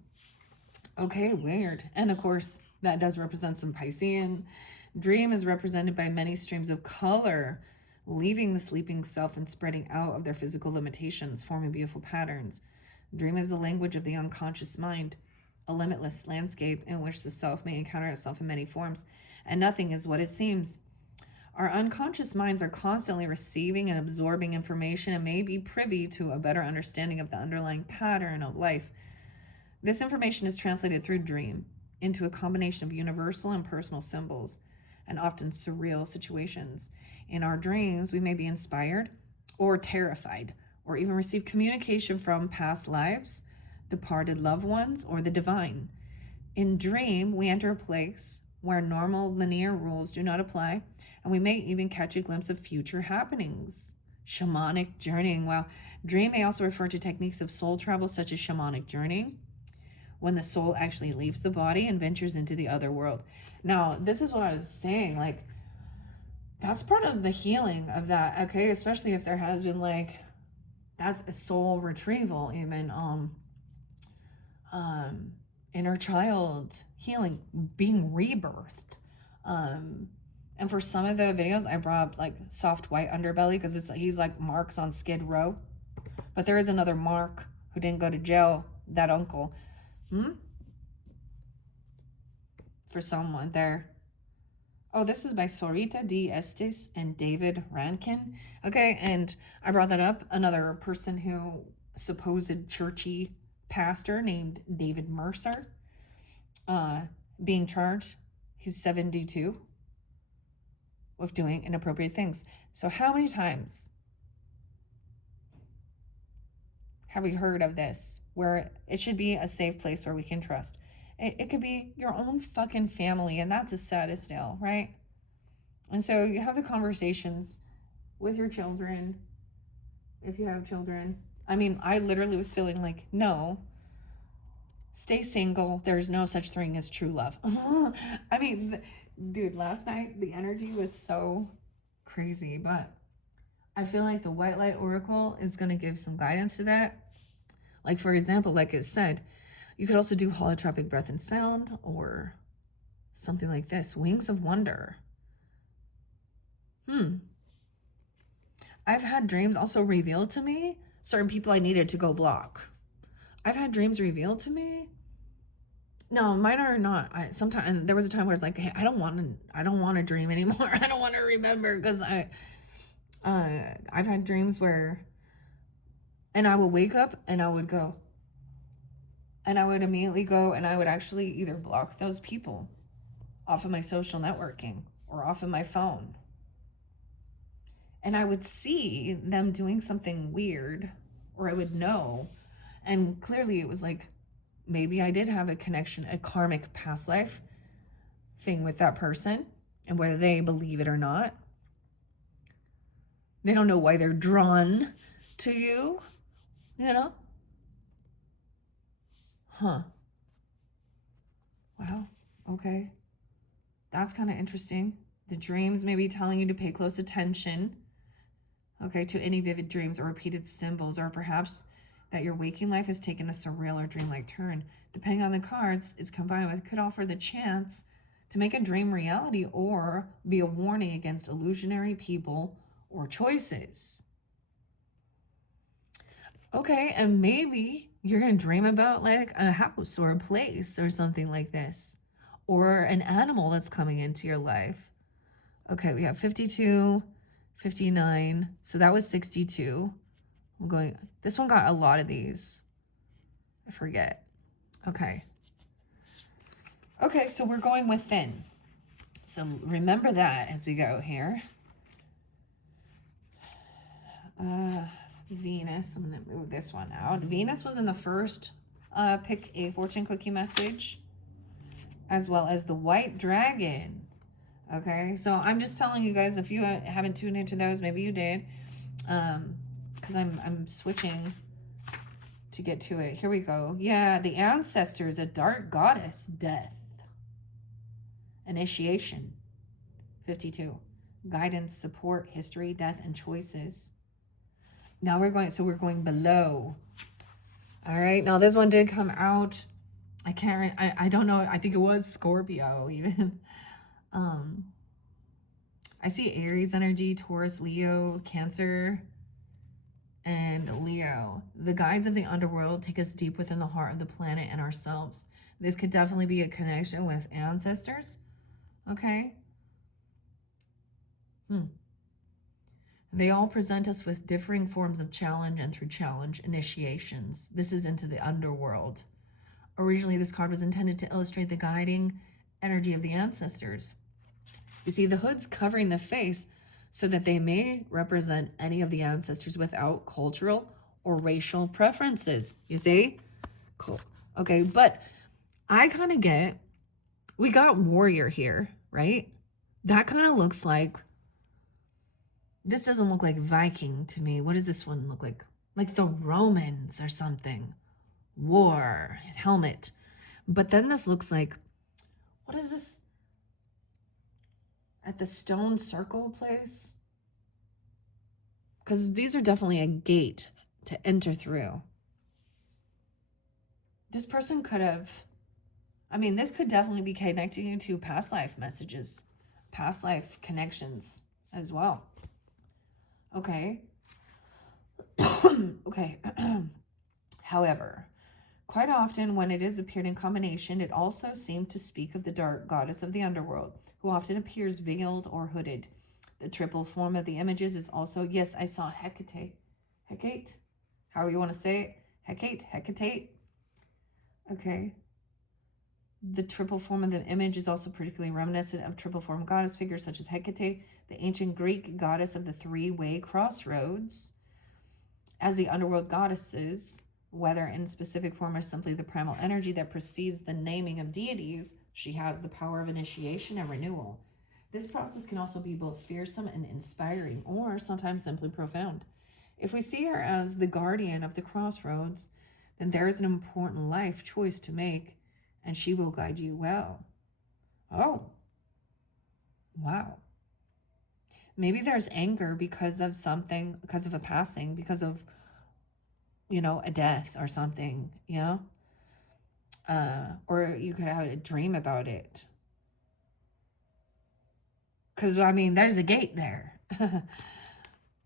Okay, weird. And of course, that does represent some Piscean. Dream is represented by many streams of color, leaving the sleeping self and spreading out of their physical limitations, forming beautiful patterns. Dream is the language of the unconscious mind, a limitless landscape in which the self may encounter itself in many forms, and nothing is what it seems. Our unconscious minds are constantly receiving and absorbing information and may be privy to a better understanding of the underlying pattern of life. This information is translated through dream into a combination of universal and personal symbols and often surreal situations. In our dreams, we may be inspired or terrified or even receive communication from past lives, departed loved ones, or the divine. In dream, we enter a place where normal linear rules do not apply, and we may even catch a glimpse of future happenings. Shamanic journeying. Well, dream may also refer to techniques of soul travel, such as shamanic journeying, when the soul actually leaves the body and ventures into the other world. Now, this is what I was saying, like, that's part of the healing of that, okay? Especially if there has been, like, that's a soul retrieval, even, inner child healing, being rebirthed. And for some of the videos, I brought up, like, soft white underbelly, because he's like Mark's on Skid Row. But there is another Mark who didn't go to jail, that uncle. For someone there. Oh, this is by Sorita D. Estes and David Rankin. Okay, and I brought that up. Another person who, supposed churchy pastor named David Mercer, being charged. He's 72 with doing inappropriate things. So how many times have we heard of this, where it should be a safe place where we can trust? It could be your own fucking family, and that's the saddest deal, right? And so you have the conversations with your children, if you have children. I mean, I literally was feeling like, no, stay single. There's no such thing as true love. I mean, dude, last night the energy was so crazy, but I feel like the white light oracle is going to give some guidance to that. Like, for example, like it said, you could also do holotropic breath and sound, or something like this, wings of wonder. I've had dreams also revealed to me, certain people I needed to go block. I've had dreams revealed to me. No, mine are not. Sometimes, and there was a time where it's like, hey, I don't want to dream anymore. I don't want to remember, because I've had dreams where, and I would wake up and I would go, and I would immediately go, and I would actually either block those people off of my social networking or off of my phone. And I would see them doing something weird, or I would know. And clearly it was like, maybe I did have a connection, a karmic past life thing with that person, and whether they believe it or not, They don't know why they're drawn to you, you know? Huh. Wow. Okay. That's kind of interesting. The dreams may be telling you to pay close attention, okay, to any vivid dreams or repeated symbols, or perhaps that your waking life has taken a surreal or dreamlike turn. Depending on the cards it's combined with, could offer the chance to make a dream reality or be a warning against illusionary people or choices. Okay, and maybe you're going to dream about like a house or a place or something like this, or an animal that's coming into your life. Okay, we have 52, 59. So that was 62. I'm going, this one got a lot of these. I forget. Okay. Okay, so we're going within. So remember that as we go here. Venus, I'm going to move this one out. Venus was in the first pick a fortune cookie message, as well as the white dragon. Okay, so I'm just telling you guys, if you haven't tuned into those, maybe you did, because I'm switching to get to it. Here we go. Yeah, the ancestors, a dark goddess, death, initiation, 52, guidance, support, history, death, and choices. Now we're going below. All right, now this one did come out. I don't know. I think it was Scorpio even. I see Aries energy, Taurus, Leo, Cancer, and Leo. The guides of the underworld take us deep within the heart of the planet and ourselves. This could definitely be a connection with ancestors. Okay. They all present us with differing forms of challenge, and through challenge, initiations. This is into the underworld. Originally, this card was intended to illustrate the guiding energy of the ancestors. You see, the hood's covering the face so that they may represent any of the ancestors without cultural or racial preferences. You see? Cool. Okay, but I kind of get, we got warrior here, right? That kind of looks like, this doesn't look like Viking to me. What does this one look like? Like the Romans or something. War, helmet. But then this looks like, what is this? At the stone circle place? Because these are definitely a gate to enter through. This person could have, I mean, this could definitely be connecting you to past life messages, past life connections as well. Okay. Okay. However, quite often when it is appeared in combination, it also seemed to speak of the dark goddess of the underworld, who often appears veiled or hooded. The triple form of the images is also, yes, I saw Hecate. Hecate? However you want to say it. Hecate, Hecate. Okay. The triple form of the image is also particularly reminiscent of triple form goddess figures such as Hecate, the ancient Greek goddess of the three-way crossroads. As the underworld goddesses, whether in specific form or simply the primal energy that precedes the naming of deities, she has the power of initiation and renewal. This process can also be both fearsome and inspiring, or sometimes simply profound. If we see her as the guardian of the crossroads, then there is an important life choice to make, and she will guide you well. Oh, wow. Maybe there's anger because of something, because of a passing, because of, you know, a death or something, you know? Or you could have a dream about it. Because, I mean, there's a gate there.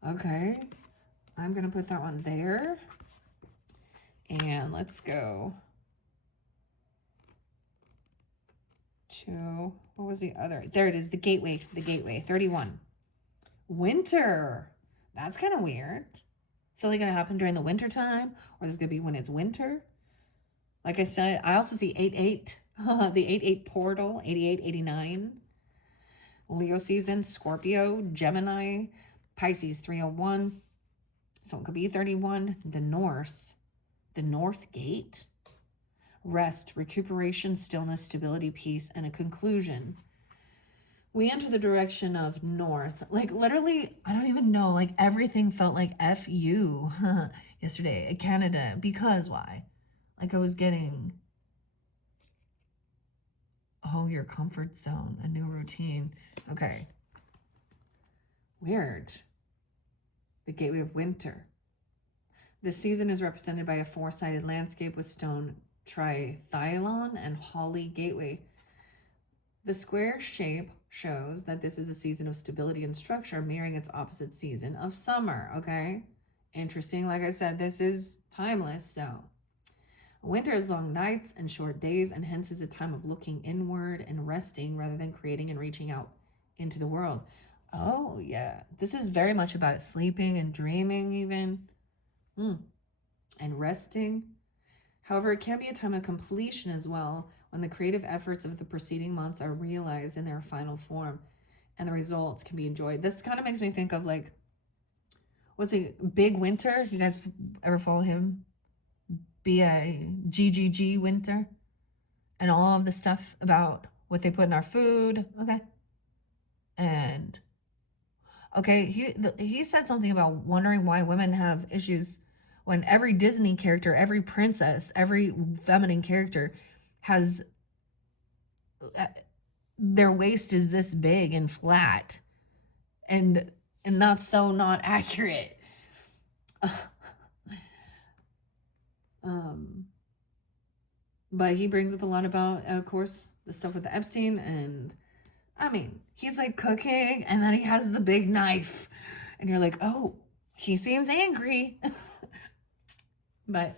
Okay. I'm going to put that one there. And let's go to, what was the other? There it is, the gateway, 31. Winter. That's kind of weird. Something going to happen during the winter time, or this is going to be when it's winter. Like I said, I also see 88, the 88 portal, 88, 89. Leo season, Scorpio, Gemini, Pisces 301. So it could be 31. The north gate. Rest, recuperation, stillness, stability, peace, and a conclusion. we enter the direction of north. Like literally, I don't even know. Like everything felt like F you yesterday, Canada. Because why? Like I was getting, oh, your comfort zone, a new routine. Okay. Weird. The gateway of winter. This season is represented by a four-sided landscape with stone trithyllon and holly gateway. The square shape shows that this is a season of stability and structure, mirroring its opposite season of summer. Okay? Interesting. Like I said, this is timeless, so. Winter is long nights and short days, and hence is a time of looking inward and resting rather than creating and reaching out into the world. Oh, yeah. This is very much about sleeping and dreaming, even. And resting. However, it can be a time of completion as well, when the creative efforts of the preceding months are realized in their final form and the results can be enjoyed. This kind of makes me think of like, what's it, Big Winter? You guys ever follow him? BIGGG Winter? And all of the stuff about what they put in our food. Okay. And okay, he said something about wondering why women have issues when every Disney character, every princess, every feminine character has their waist is this big and flat, and that's so not accurate. But he brings up a lot about, of course, the stuff with the Epstein, and I mean, he's like cooking, and then he has the big knife, and you're like, oh, he seems angry. But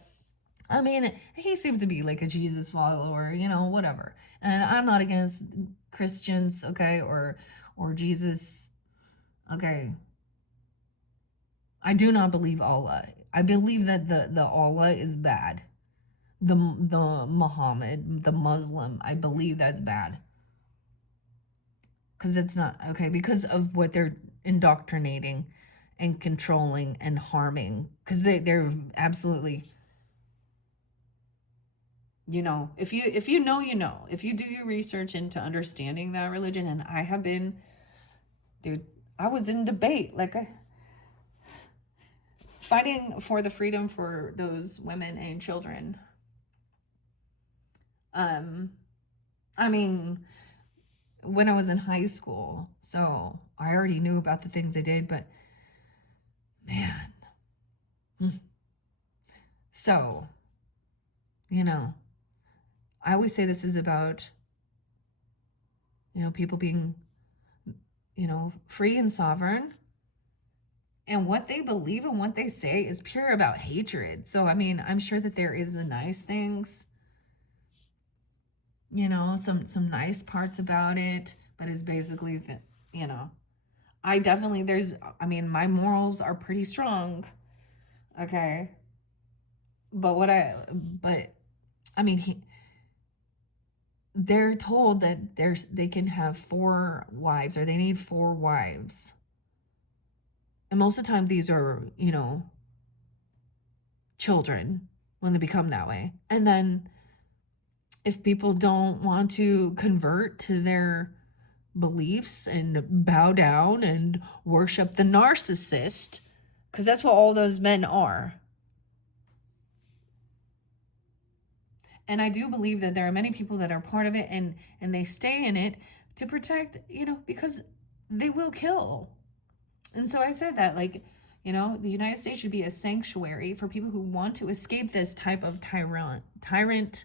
I mean, he seems to be like a Jesus follower, you know, whatever. And I'm not against Christians, okay, or Jesus, okay. I do not believe Allah. I believe that the Allah is bad. The Muhammad, the Muslim, I believe that's bad. Because it's not okay, because of what they're indoctrinating and controlling and harming. Because they're absolutely, you know, if you know, you know. If you do your research into understanding that religion, and I have been, dude, I was in debate, like fighting for the freedom for those women and children. I mean, when I was in high school, so I already knew about the things they did, but man. So, you know, I always say this is about, you know, people being, you know, free and sovereign. And what they believe and what they say is pure about hatred. So, I mean, I'm sure that there is the nice things, you know, some nice parts about it, but it's basically, you know, I definitely, I mean, my morals are pretty strong. Okay. But I mean, they're told that they can have 4 wives, or they need 4 wives. And most of the time these are, you know, children when they become that way. And then if people don't want to convert to their beliefs and bow down and worship the narcissist, because that's what all those men are. And I do believe that there are many people that are part of it, and they stay in it to protect, you know, because they will kill. And so I said that, like, you know, the United States should be a sanctuary for people who want to escape this type of tyrant,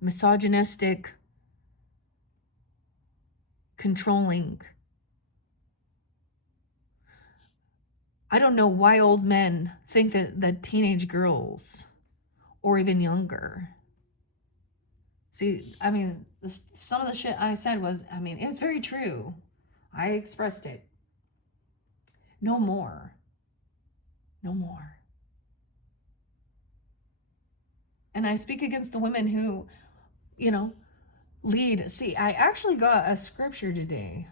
misogynistic, controlling. I don't know why old men think that teenage girls, or even younger. See, I mean, some of the shit I said was, I mean, it's very true. I expressed it. No more. No more. And I speak against the women who, you know, lead. See, I actually got a scripture today.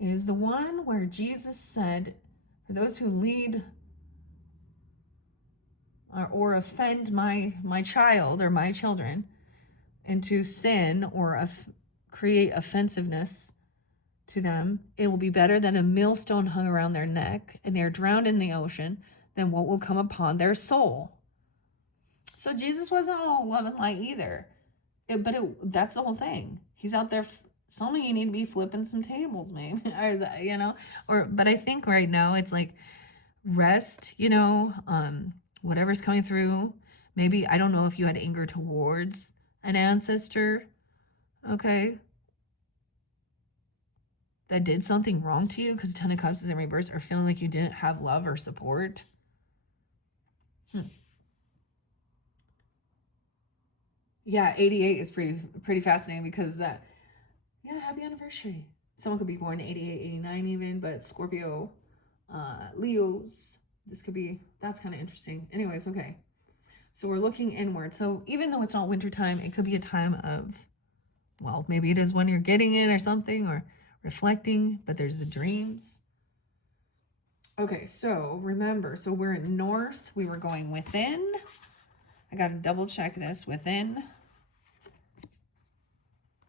It is the one where Jesus said, for those who lead or offend my child or my children into sin, or create offensiveness to them. It will be better than a millstone hung around their neck and they are drowned in the ocean than what will come upon their soul. So Jesus wasn't all love and light either. That's the whole thing. He's out there. Some of you need to be flipping some tables, maybe, but I think right now it's like rest, whatever's coming through. Maybe, I don't know if you had anger towards an ancestor, okay, that did something wrong to you, because Ten of Cups is in reverse, or feeling like you didn't have love or support. Yeah, 88 is pretty fascinating because happy anniversary. Someone could be born in 88, 89 even, but Scorpio, Leos, that's kind of interesting. Anyways, okay. So we're looking inward. So even though it's not wintertime, it could be a time of, well, maybe it is when you're getting in or something, or reflecting, but there's the dreams. Okay, so remember, so we're in north. We were going within. I got to double check this. Within.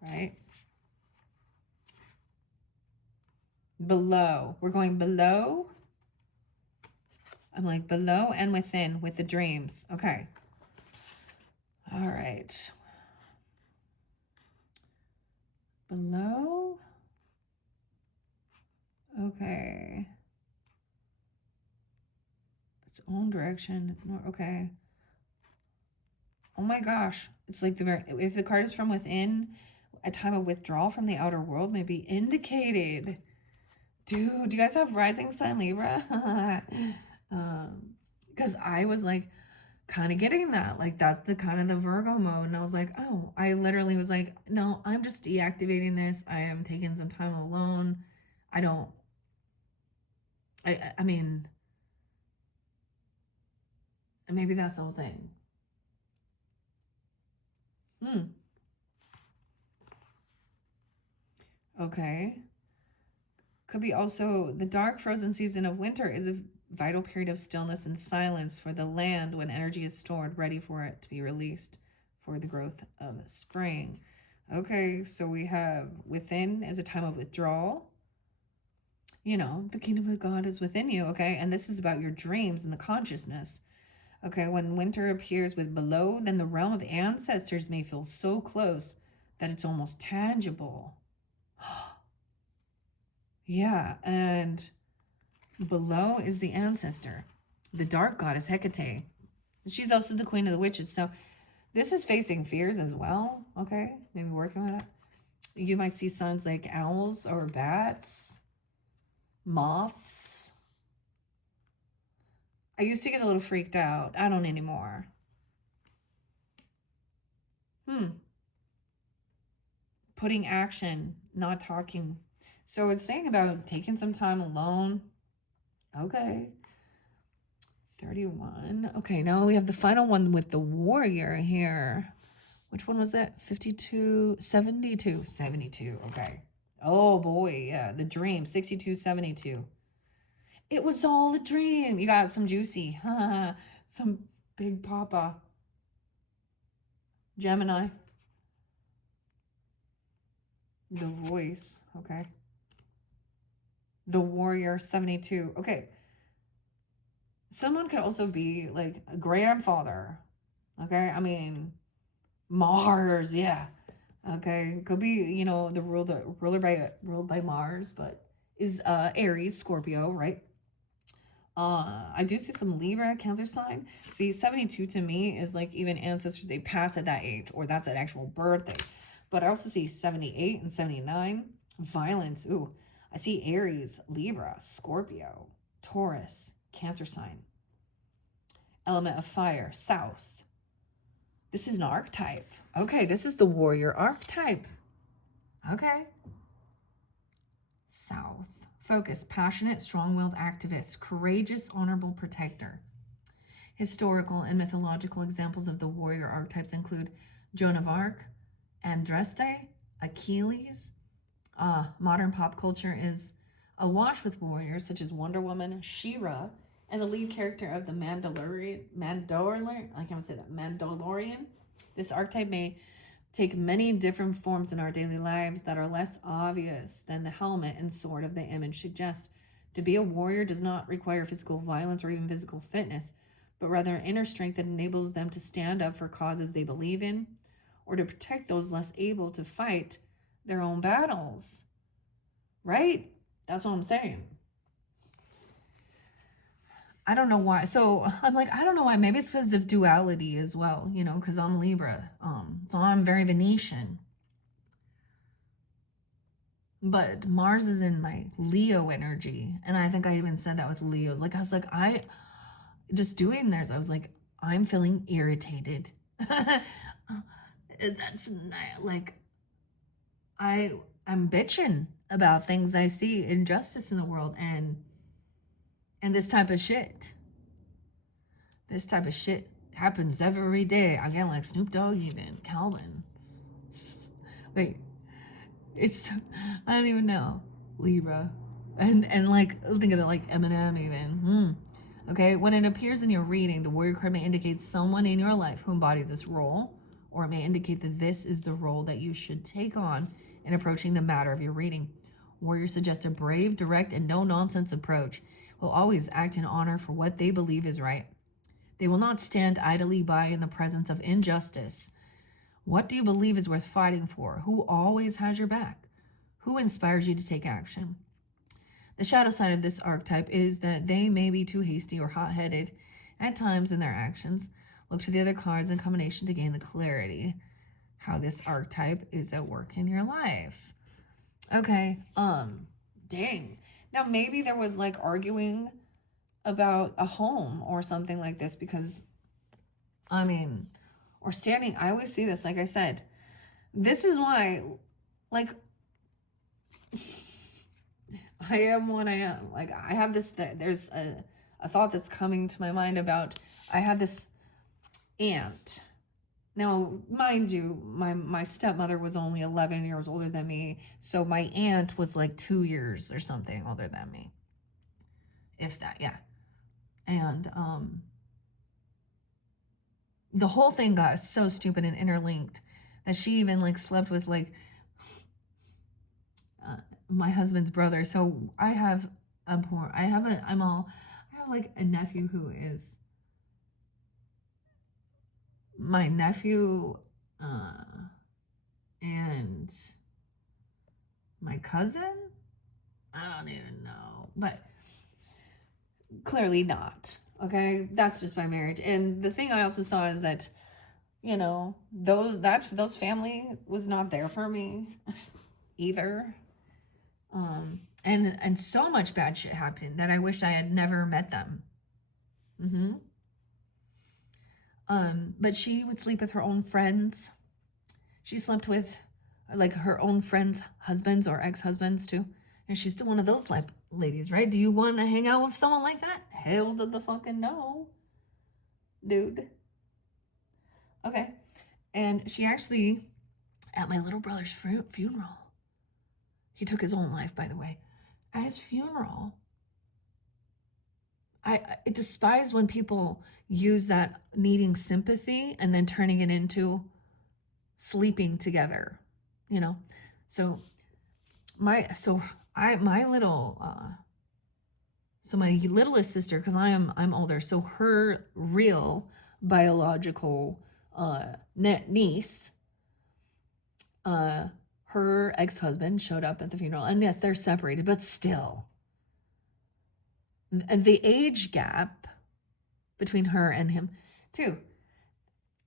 Right? Below. We're going below. I'm like below and within with the dreams. Okay. All right. Below. Okay. Its own direction. It's not okay. Oh my gosh. It's like if the card is from within, a time of withdrawal from the outer world may be indicated. Dude, do you guys have rising sign Libra? Because I was like kind of getting that. Like that's the kind of the Virgo mode. And I was like, oh, I literally was like, no, I'm just deactivating this. I am taking some time alone. I mean, maybe that's the whole thing. Okay. Could be also the dark frozen season of winter is a vital period of stillness and silence for the land when energy is stored, ready for it to be released for the growth of spring. Okay, so we have within is a time of withdrawal. The kingdom of God is within you, okay? And this is about your dreams and the consciousness. Okay, when winter appears with below, then the realm of ancestors may feel so close that it's almost tangible. Yeah, and below is the ancestor, the dark goddess Hecate. She's also the queen of the witches. So this is facing fears as well, okay? Maybe working with that. You might see signs like owls or bats, moths. I used to get a little freaked out. I don't anymore. Putting action, not talking. So it's saying about taking some time alone. Okay. 31. Okay, now we have the final one with the warrior here. Which one was that? 52, 72. 72, okay. Oh boy, yeah, the dream, 62, 72. It was all a dream. You got some juicy, some big papa. Gemini. The voice, okay. The warrior, 72. Okay. Someone could also be like a grandfather. Okay. I mean, Mars, yeah. Okay. Could be, the ruled by Mars, but is Aries, Scorpio, right? I do see some Libra, Cancer sign. See, 72 to me is like even ancestors, they pass at that age, or that's an actual birthday. But I also see 78 and 79. Violence. Ooh, I see Aries, Libra, Scorpio, Taurus, Cancer sign. Element of fire, South. This is an archetype. Okay, this is the warrior archetype. Okay. South. Focus, passionate, strong-willed activist, courageous, honorable protector. Historical and mythological examples of the warrior archetypes include Joan of Arc, Andraste, Achilles. Modern pop culture is awash with warriors such as Wonder Woman, She-Ra, and the lead character of the Mandalorian. I can't say that. Mandalorian. This archetype may take many different forms in our daily lives that are less obvious than the helmet and sword of the image suggest. To be a warrior does not require physical violence or even physical fitness, but rather an inner strength that enables them to stand up for causes they believe in or to protect those less able to fight their own battles. Right? That's what I'm saying. I don't know why. So I'm like, I don't know why. Maybe it's because of duality as well, you know, because I'm Libra. So I'm very Venetian. But Mars is in my Leo energy. And I think I even said that with Leos. Like, I was like, I just doing theirs, I was like, I'm feeling irritated. That's not like I'm bitching about things I see injustice in the world and this type of shit. This type of shit happens every day. Again, like Snoop Dogg, even Calvin. Wait, it's I don't even know Libra, and like think of it like Eminem even. Okay, when it appears in your reading, the warrior card may indicate someone in your life who embodies this role, or it may indicate that this is the role that you should take on in approaching the matter of your reading. Warriors suggest a brave, direct, and no-nonsense approach. Will always act in honor for what they believe is right. They will not stand idly by in the presence of injustice. What do you believe is worth fighting for? Who always has your back? Who inspires you to take action? The shadow side of this archetype is that they may be too hasty or hot-headed at times in their actions. Look to the other cards in combination to gain the clarity how this archetype is at work in your life. Okay, dang. Now maybe there was like arguing about a home or something like this because, I mean, or standing, I always see this, like I said. This is why, like, I am what I am. Like, I have this, there's a thought that's coming to my mind about, I had this aunt. Now, mind you, my stepmother was only 11 years older than me, so my aunt was like 2 years or something older than me. If that, yeah. And the whole thing got so stupid and interlinked that she even like slept with like my husband's brother. So I have I have like a nephew who is my nephew and my cousin. I don't even know, but clearly not. Okay, that's just my marriage. And the thing I also saw is that, you know, those family was not there for me either. And so much bad shit happened that I wished I had never met them. But she would sleep with her own friends. She slept with like her own friends' husbands or ex-husbands too. And she's still one of those like ladies, right? Do you want to hang out with someone like that? Hell to the fucking no, dude. Okay. And she actually, at my little brother's funeral, he took his own life, by the way. At his funeral, I despise when people use that needing sympathy and then turning it into sleeping together, you know. So my littlest sister, because I'm older, so her real biological niece, her ex-husband showed up at the funeral, and yes, they're separated, but still the age gap between her and him too.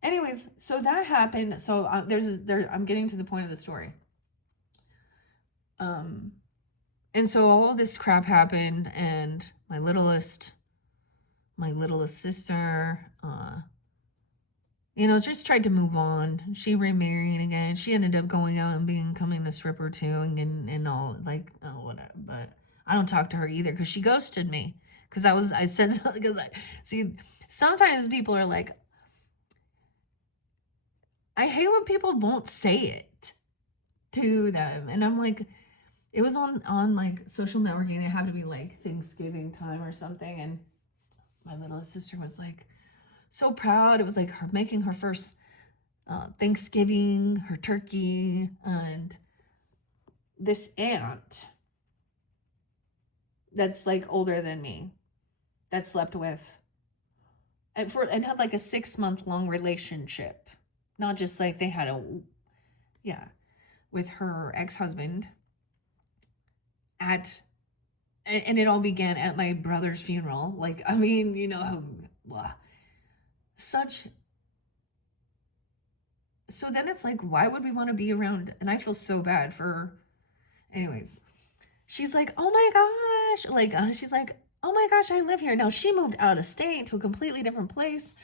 Anyways, so that happened. So I'm getting to the point of the story. And so all this crap happened, and my littlest sister, you know, just tried to move on. She remarried again. She ended up going out and becoming a stripper too, and all like whatever. But I don't talk to her either because she ghosted me. Because I said something. Because see, sometimes people are like, I hate when people won't say it to them, and I'm like, it was on like social networking. It had to be like Thanksgiving time or something, and my little sister was like so proud. It was like her making her first Thanksgiving, her turkey, and this aunt that's like older than me that slept with and had like a 6 month long relationship. Not just like they had a, yeah, with her ex-husband at, and it all began at my brother's funeral. Like, I mean, you know how, blah. Such, so then it's like, why would we want to be around? And I feel so bad for her. Anyways, she's like, oh my gosh. Like, she's like, oh my gosh, I live here. Now she moved out of state to a completely different place.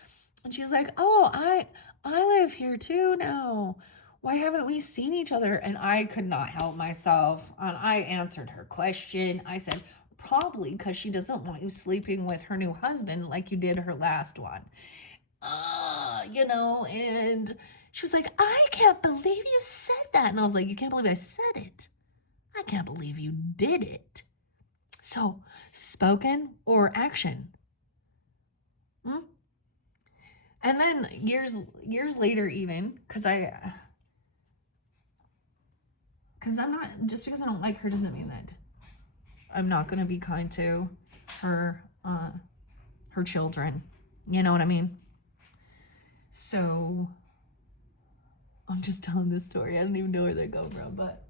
And she's like, oh, I live here too now. Why haven't we seen each other? And I could not help myself. And I answered her question. I said, probably because she doesn't want you sleeping with her new husband like you did her last one. You know, and she was like, I can't believe you said that. And I was like, you can't believe I said it. I can't believe you did it. So, spoken or action? Hmm? And then years later, even because I'm not, just because I don't like her doesn't mean that I'm not gonna be kind to her her children. You know what I mean? So I'm just telling this story. I don't even know where they go from, but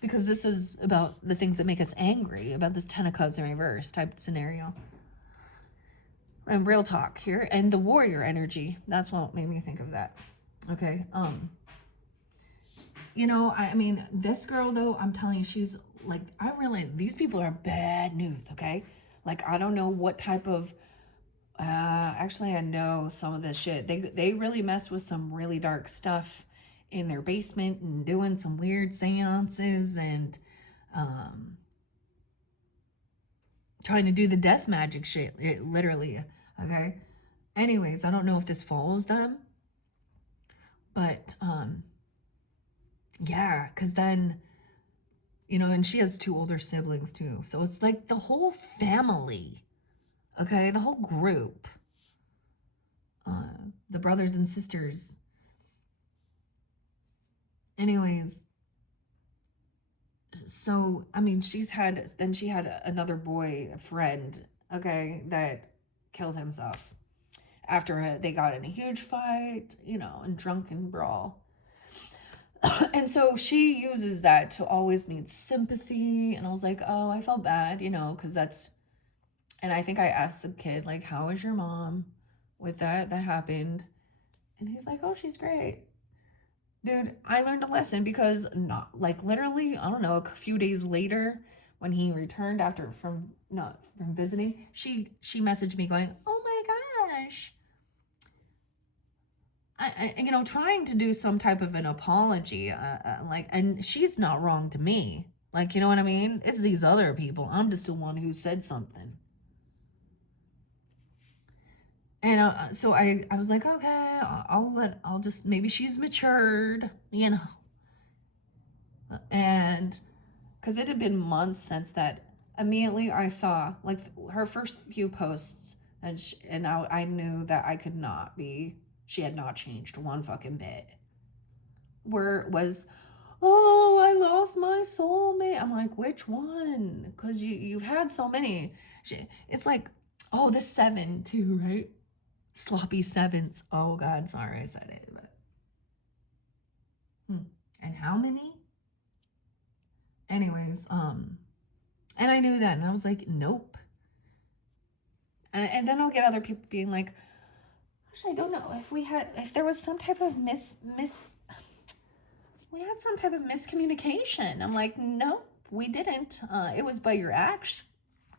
because this is about the things that make us angry, about this Ten of Cups in reverse type scenario. And real talk here, and the warrior energy. That's what made me think of that. Okay. You know, I mean, this girl though, I'm telling you, she's like, I realize these people are bad news. Okay. Like, I don't know what type of. Actually, I know some of this shit. They really messed with some really dark stuff in their basement and doing some weird seances and trying to do the death magic shit, literally. Okay. Anyways, I don't know if this follows them, but yeah, because then, you know, and she has two older siblings too, so it's like the whole family, okay, the whole group, the brothers and sisters. Anyways, so I mean, she had another boy, a friend, okay, that killed himself after they got in a huge fight, you know, and drunken brawl. And so she uses that to always need sympathy. And I was like, oh, I felt bad, you know, because that's, and I think I asked the kid, like, how is your mom with that happened? And he's like, oh, she's great. Dude, I learned a lesson because not like literally, I don't know, a few days later when he returned after from not from visiting, she messaged me going, oh my gosh, I you know, trying to do some type of an apology, like, and she's not wrong to me. Like, you know what I mean? It's these other people. I'm just the one who said something. And so I was like, okay, I'll just, maybe she's matured, you know. And because it had been months since that, immediately I saw like her first few posts, and I knew that I could not be, she had not changed one fucking bit. Where it was, oh, I lost my soulmate. I'm like, which one? Because you've had so many. It's like, oh, the 7 too, right? Sloppy sevens. Oh God, sorry I said it. But and how many? Anyways, and I knew that, and I was like, nope. And then I'll get other people being like, actually, I don't know if there was some type of we had some type of miscommunication. I'm like, nope, we didn't. It was by your action.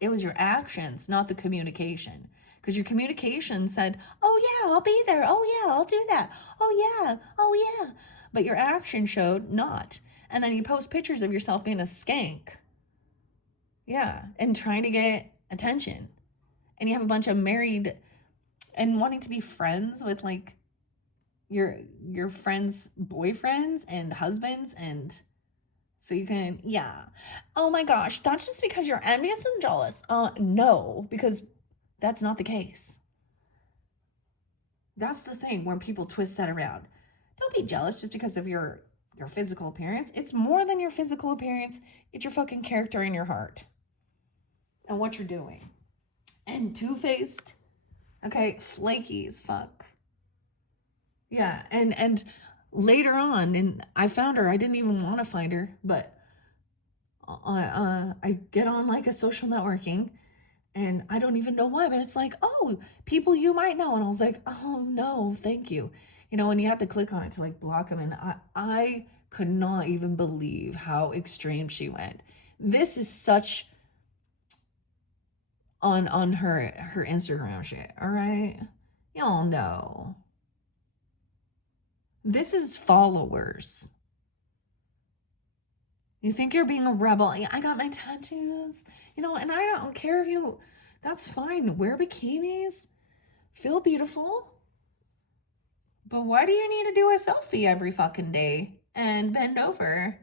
It was your actions, not the communication. Because your communication said, oh yeah, I'll be there. Oh yeah, I'll do that. Oh yeah, oh yeah. But your action showed not. And then you post pictures of yourself being a skank. Yeah, and trying to get attention. And you have a bunch of married and wanting to be friends with like your friends' boyfriends and husbands, and so you can, yeah. Oh my gosh, that's just because you're envious and jealous. No, because that's not the case. That's the thing when people twist that around. don't be jealous just because of your physical appearance. It's more than your physical appearance. It's your fucking character and your heart and what you're doing. And two-faced, okay, flaky as fuck. Yeah, and later on, and I found her. I didn't even want to find her, but I get on like a social networking, and I don't even know why, but it's like, oh, people you might know, and I was like, oh no, thank you, and you have to click on it to like block them, and I could not even believe how extreme she went. This is such on her Instagram shit, all right? Y'all know. This is followers. You think you're being a rebel. I got my tattoos, and I don't care if you, that's fine. Wear bikinis, feel beautiful. But why do you need to do a selfie every fucking day and bend over?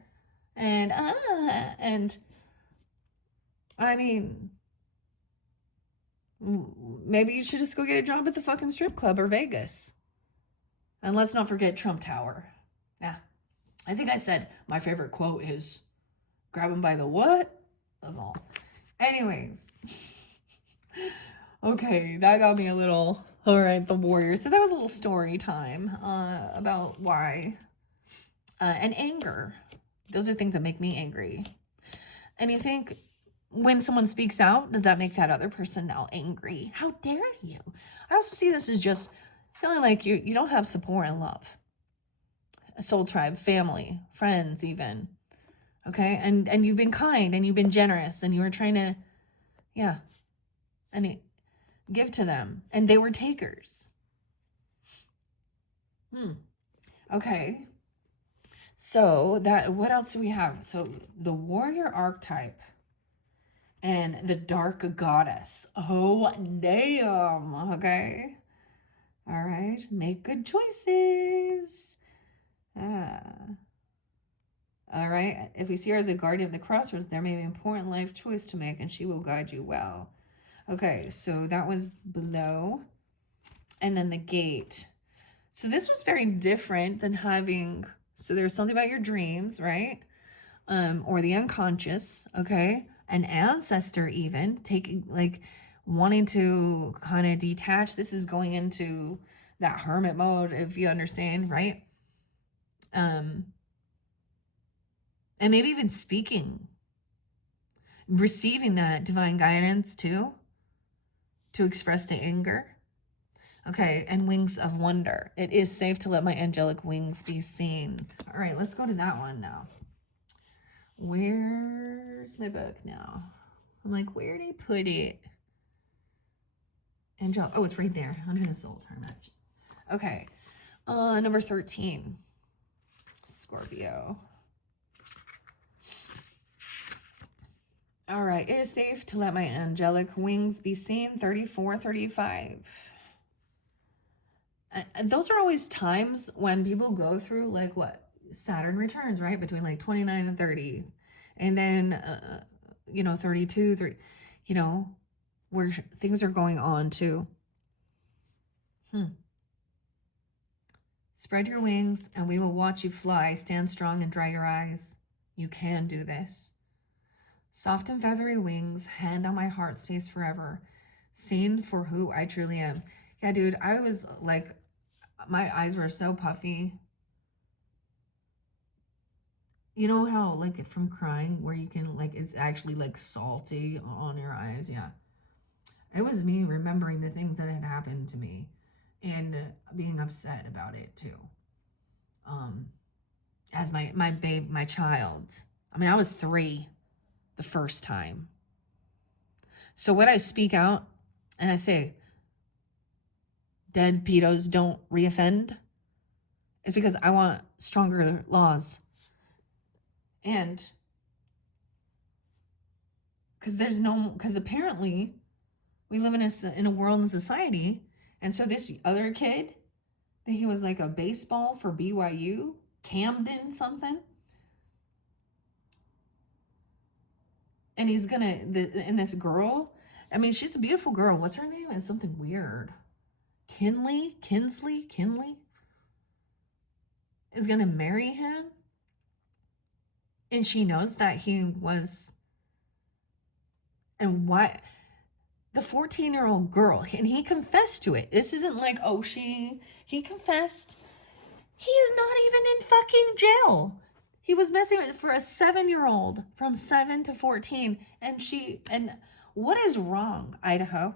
And I mean, maybe you should just go get a job at the fucking strip club or Vegas. And let's not forget Trump Tower. Yeah. I think I said my favorite quote is, grab him by the what? That's all. Anyways. Okay, that got me a little, all right, the Warriors. So that was a little story time about why. And anger. Those are things that make me angry. And you think, when someone speaks out, does that make that other person now angry? How dare you? I also see this as just feeling like you don't have support and love. A soul tribe, family, friends even. Okay? And you've been kind and you've been generous and you were trying to, give to them. And they were takers. Okay. So what else do we have? So the warrior archetype and the dark goddess. Oh, damn. Okay. All right. Make good choices. All right. If we see her as a guardian of the crossroads, there may be an important life choice to make, and she will guide you well. Okay. So that was below. And then the gate. So this was very different than having, so there's something about your dreams, right? Or the unconscious, okay? An ancestor even, taking, like, wanting to kind of detach. This is going into that hermit mode, if you understand, right? And maybe even speaking, receiving that divine guidance too, to express the anger. Okay, and wings of wonder. It is safe to let my angelic wings be seen. All right, let's go to that one now. Where's my book now? I'm like, where did I put it? Angelic. Oh, it's right there under the Zoltar match. Okay, number 13. Scorpio. All right, it is safe to let my angelic wings be seen. 34, 35. And those are always times when people go through like what Saturn returns, right? Between like 29 and 30. And then, 32, 30, where things are going on too. Spread your wings and we will watch you fly. Stand strong and dry your eyes. You can do this. Soft and feathery wings, hand on my heart space forever. Seen for who I truly am. Yeah, dude, I was like, my eyes were so puffy. You know how, like, from crying, where you can, like, it's actually, like, salty on your eyes? Yeah. It was me remembering the things that had happened to me and being upset about it, too. As my child. I mean, I was 3 the first time. So when I speak out and I say, dead pedos don't reoffend, it's because I want stronger laws. And because apparently we live in a world and society. And so this other kid, he was like a baseball for BYU, Camden something. And he's and this girl, I mean, she's a beautiful girl. What's her name? It's something weird. Kinsley? is going to marry him, and she knows that he was, and what, the 14-year-old girl, and he confessed to it. This isn't like, oh, he confessed. He is not even in fucking jail. He was messing with for a 7-year-old from 7 to 14. And what is wrong, Idaho?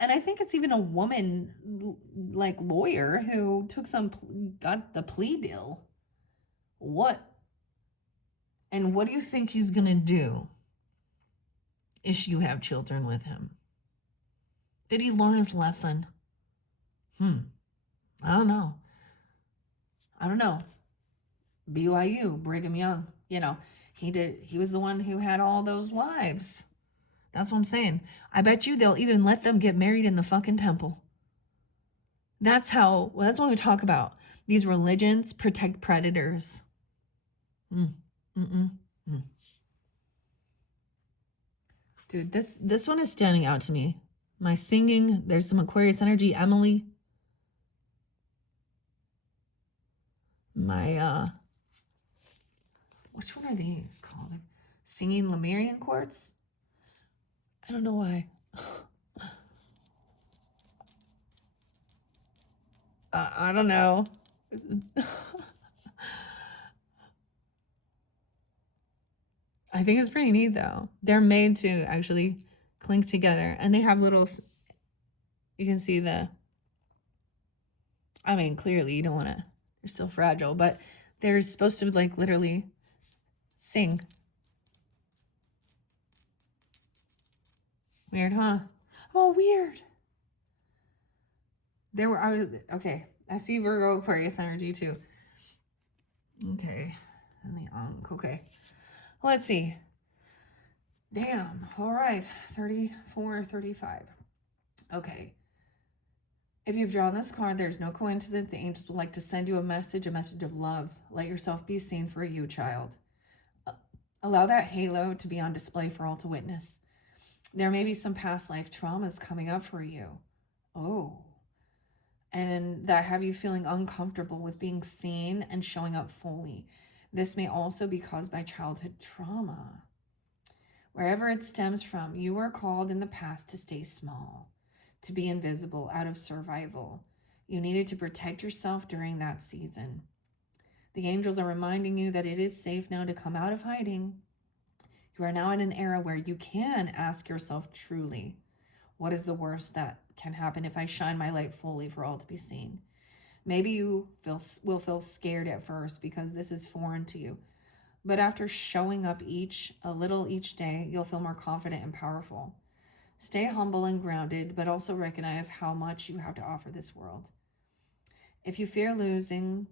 And I think it's even a woman, like, lawyer who got the plea deal. What? And what do you think he's going to do if you have children with him? Did he learn his lesson? I don't know. BYU, Brigham Young, he was the one who had all those wives. That's what I'm saying. I bet you they'll even let them get married in the fucking temple. That's what we talk about. These religions protect predators. Dude, this one is standing out to me. My singing, there's some Aquarius energy. Emily. My, which one are these called? Singing Lemurian quartz? I don't know why. I don't know. I think it's pretty neat though. They're made to actually clink together, and they have little, you can see clearly you don't want to, they're still fragile, but they're supposed to like literally sing. Weird, huh? Oh, weird. Okay. I see Virgo Aquarius energy too. Okay. And the Ankh. Okay. Let's see. Damn. All right. 34, 35. Okay. If you've drawn this card, there's no coincidence. The angels would like to send you a message of love. Let yourself be seen for you, child. Allow that halo to be on display for all to witness. There may be some past life traumas coming up for you. Oh. And that have you feeling uncomfortable with being seen and showing up fully. This may also be caused by childhood trauma. Wherever it stems from, you were called in the past to stay small, to be invisible, out of survival. You needed to protect yourself during that season. The angels are reminding you that it is safe now to come out of hiding. You are now in an era where you can ask yourself truly, what is the worst that can happen if I shine my light fully for all to be seen? Maybe you will feel scared at first because this is foreign to you. But after showing up a little each day, you'll feel more confident and powerful. Stay humble and grounded, but also recognize how much you have to offer this world. If you fear losing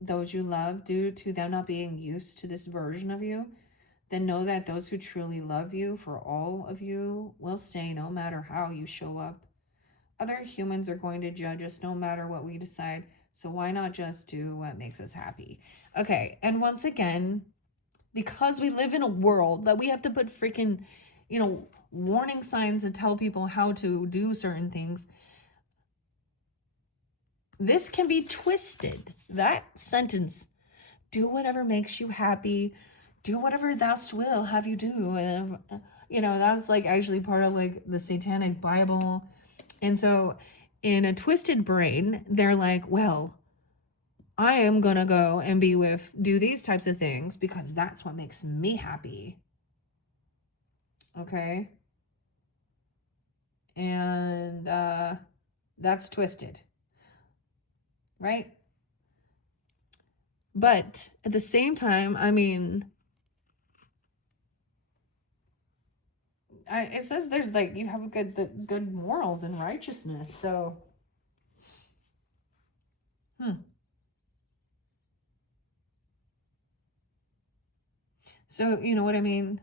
those you love due to them not being used to this version of you, then know that those who truly love you for all of you will stay no matter how you show up. Other humans are going to judge us no matter what we decide, so why not just do what makes us happy? Okay, and once again, because we live in a world that we have to put freaking, warning signs to tell people how to do certain things, this can be twisted. That sentence, do whatever makes you happy, do whatever thou will have you do. That's like actually part of like the Satanic Bible. And so in a twisted brain, they're like, well, I am going to go and do these types of things because that's what makes me happy. Okay. And that's twisted. Right? But at the same time, it says there's like, you have good morals and righteousness. So, So, you know what I mean?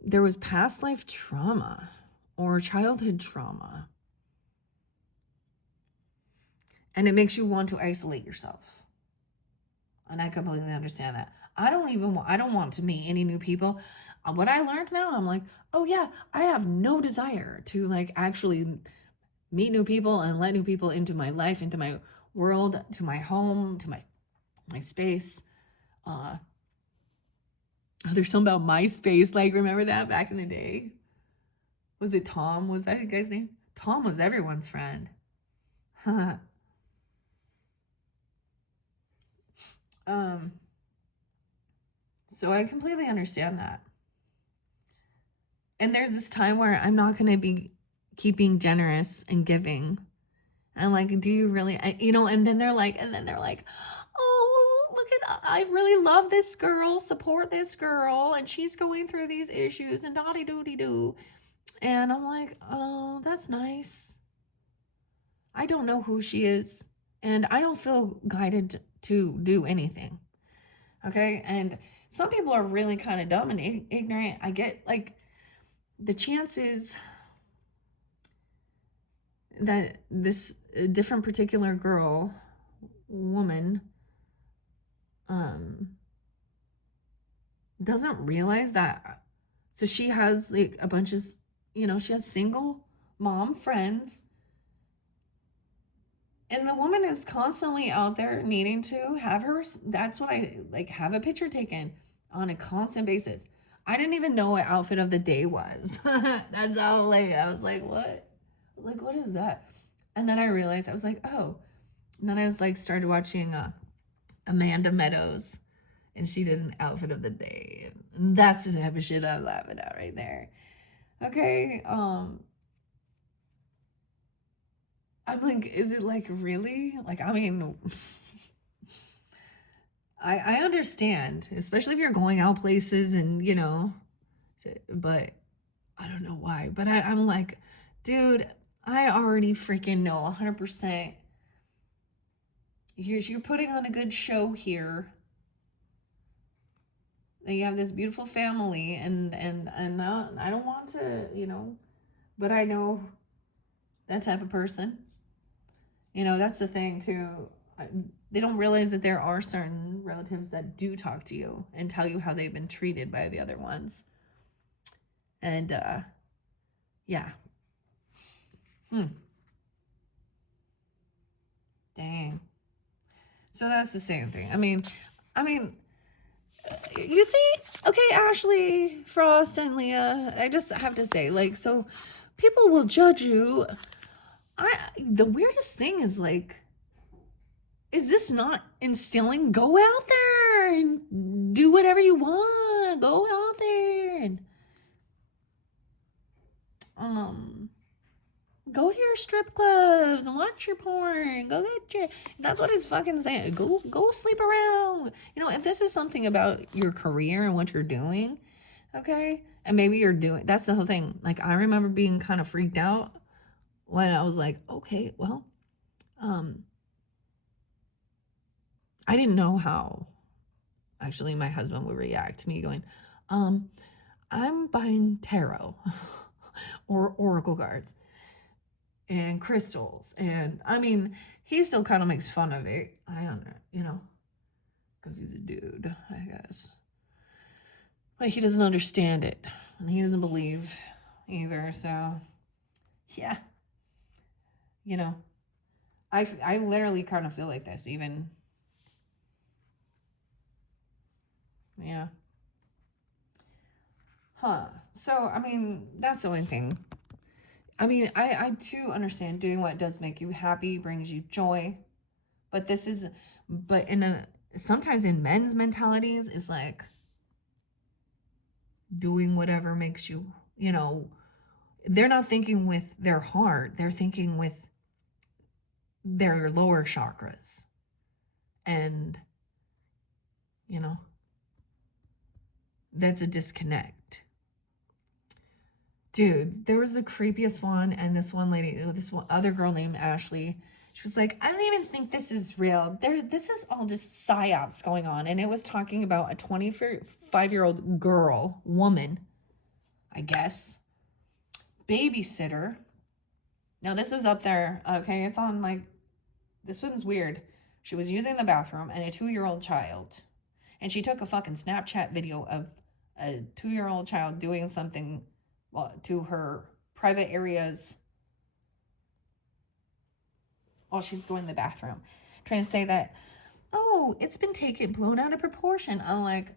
There was past life trauma or childhood trauma. And it makes you want to isolate yourself. And I completely understand that. I don't want to meet any new people. What I learned now, I'm like, oh yeah, I have no desire to like actually meet new people and let new people into my life, into my world, to my home, to my space. Oh, there's something about MySpace. Like, remember that back in the day? Was it Tom? Was that the guy's name? Tom was everyone's friend. So I completely understand that. And there's this time where I'm not going to be keeping generous and giving. And I'm like, do you really, and then they're like, oh, look at, I really love this girl, support this girl, and she's going through these issues and dotty doody doo. And I'm like, oh, that's nice. I don't know who she is, and I don't feel guided to do anything. Okay. And some people are really kind of dumb and ignorant. I get like the chances that this different particular woman, doesn't realize that. So she has like a bunch of, she has single mom friends. And the woman is constantly out there needing to have her, that's what I like, have a picture taken on a constant basis. I didn't even know what outfit of the day was. That's how, like, I was like, what? Like, what is that? And then I realized, I was like, oh. And then I was like, started watching Amanda Meadows, and she did an outfit of the day. And that's the type of shit I'm laughing at right there. Okay. I'm like, is it like really? Like, I mean, I understand, especially if you're going out places and, but I don't know why. But I'm like, dude, I already freaking know 100%. You're putting on a good show here. And you have this beautiful family, and not, I don't want to, but I know that type of person. That's the thing too. They don't realize that there are certain relatives that do talk to you and tell you how they've been treated by the other ones. And yeah. Dang. So that's the same thing. I mean, you see, okay, Ashley, Frost, and Leah, I just have to say, like, so people will judge you. The weirdest thing is, like, is this not instilling? Go out there and do whatever you want. Go out there and go to your strip clubs and watch your porn. Go get your. That's what it's fucking saying. Go sleep around. If this is something about your career and what you're doing, okay, and maybe you're doing. That's the whole thing. Like, I remember being kind of freaked out when I was like, okay, well, I didn't know how actually my husband would react to me going, I'm buying tarot or oracle cards and crystals. And I mean, he still kind of makes fun of it. I don't know, because he's a dude, I guess. But he doesn't understand it, and he doesn't believe either. So, yeah, I literally kind of feel like this, even. Yeah. So, I mean, that's the only thing. I mean, I too understand doing what does make you happy, brings you joy. But sometimes in men's mentalities is like doing whatever makes you, they're not thinking with their heart. They're thinking with their lower chakras. And, that's a disconnect. Dude, there was the creepiest one, and this other girl named Ashley, she was like, I don't even think this is real. This is all just psyops going on. And it was talking about a 25-year-old woman, I guess, babysitter. Now, this is up there, okay? It's on, like, this one's weird. She was using the bathroom and a 2-year-old child. And she took a fucking Snapchat video of a 2-year-old child doing something to her private areas while she's going to the bathroom. trying to say that, oh, it's been blown out of proportion. I'm like,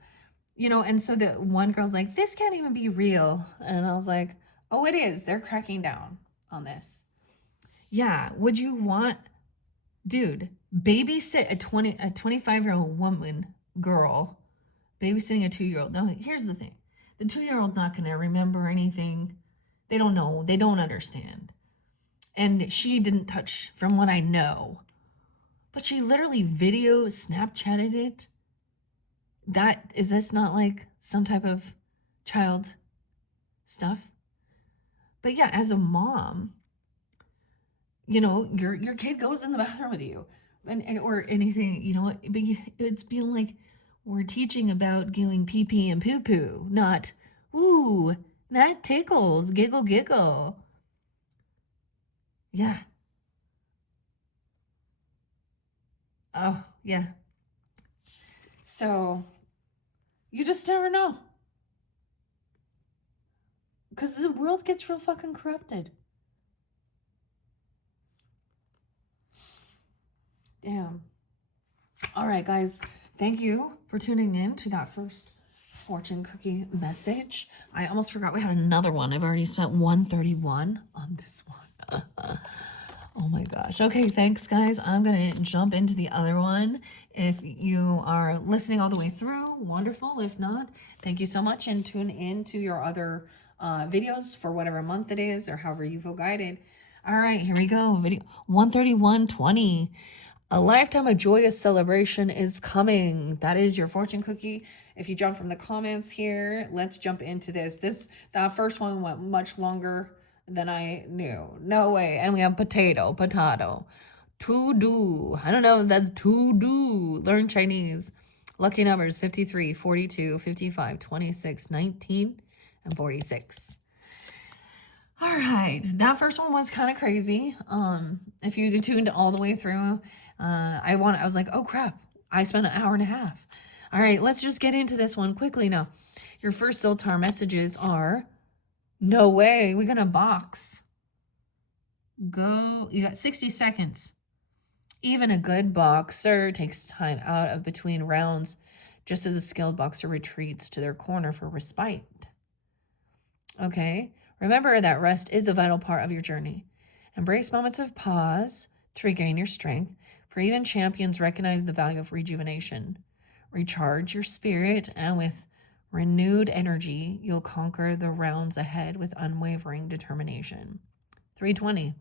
and so the one girl's like, this can't even be real. And I was like, oh, it is. They're cracking down on this. Yeah. Would you want, dude, babysit a 25-year-old girl, babysitting a 2-year-old? Now, here's the thing. The 2-year-old's not going to remember anything. They don't know. They don't understand. And she didn't touch, from what I know. But she literally Snapchatted it. Is this not like some type of child stuff? But yeah, as a mom, your kid goes in the bathroom with you, and or anything, but it's being like, we're teaching about going pee pee and poo poo, not, ooh, that tickles, giggle giggle. Yeah. Oh, yeah. So you just never know. Because the world gets real fucking corrupted. Damn. All right, guys. Thank you for tuning in to that first fortune cookie message. I almost forgot we had another one. I've already spent 131 on this one. Oh my gosh. Okay, thanks, guys. I'm going to jump into the other one. If you are listening all the way through, wonderful. If not, thank you so much, and tune in to your other videos for whatever month it is or however you feel guided. All right, here we go. Video 131:20. A lifetime of joyous celebration is coming. That is your fortune cookie. If you jump from the comments here, let's jump into this. That first one went much longer than I knew. No way. And we have potato. To do. I don't know if that's to do. Learn Chinese. Lucky numbers 53, 42, 55, 26, 19, and 46. All right. That first one was kind of crazy. If you tuned all the way through, I was like, oh crap. I spent an hour and a half. All right, let's just get into this one quickly now. Your first Zoltar messages are, no way, we got a box. Go, you got 60 seconds. Even a good boxer takes time out of between rounds, just as a skilled boxer retreats to their corner for respite. Okay, remember that rest is a vital part of your journey. Embrace moments of pause to regain your strength, for even champions recognize the value of rejuvenation. Recharge your spirit, and with renewed energy, you'll conquer the rounds ahead with unwavering determination. 320,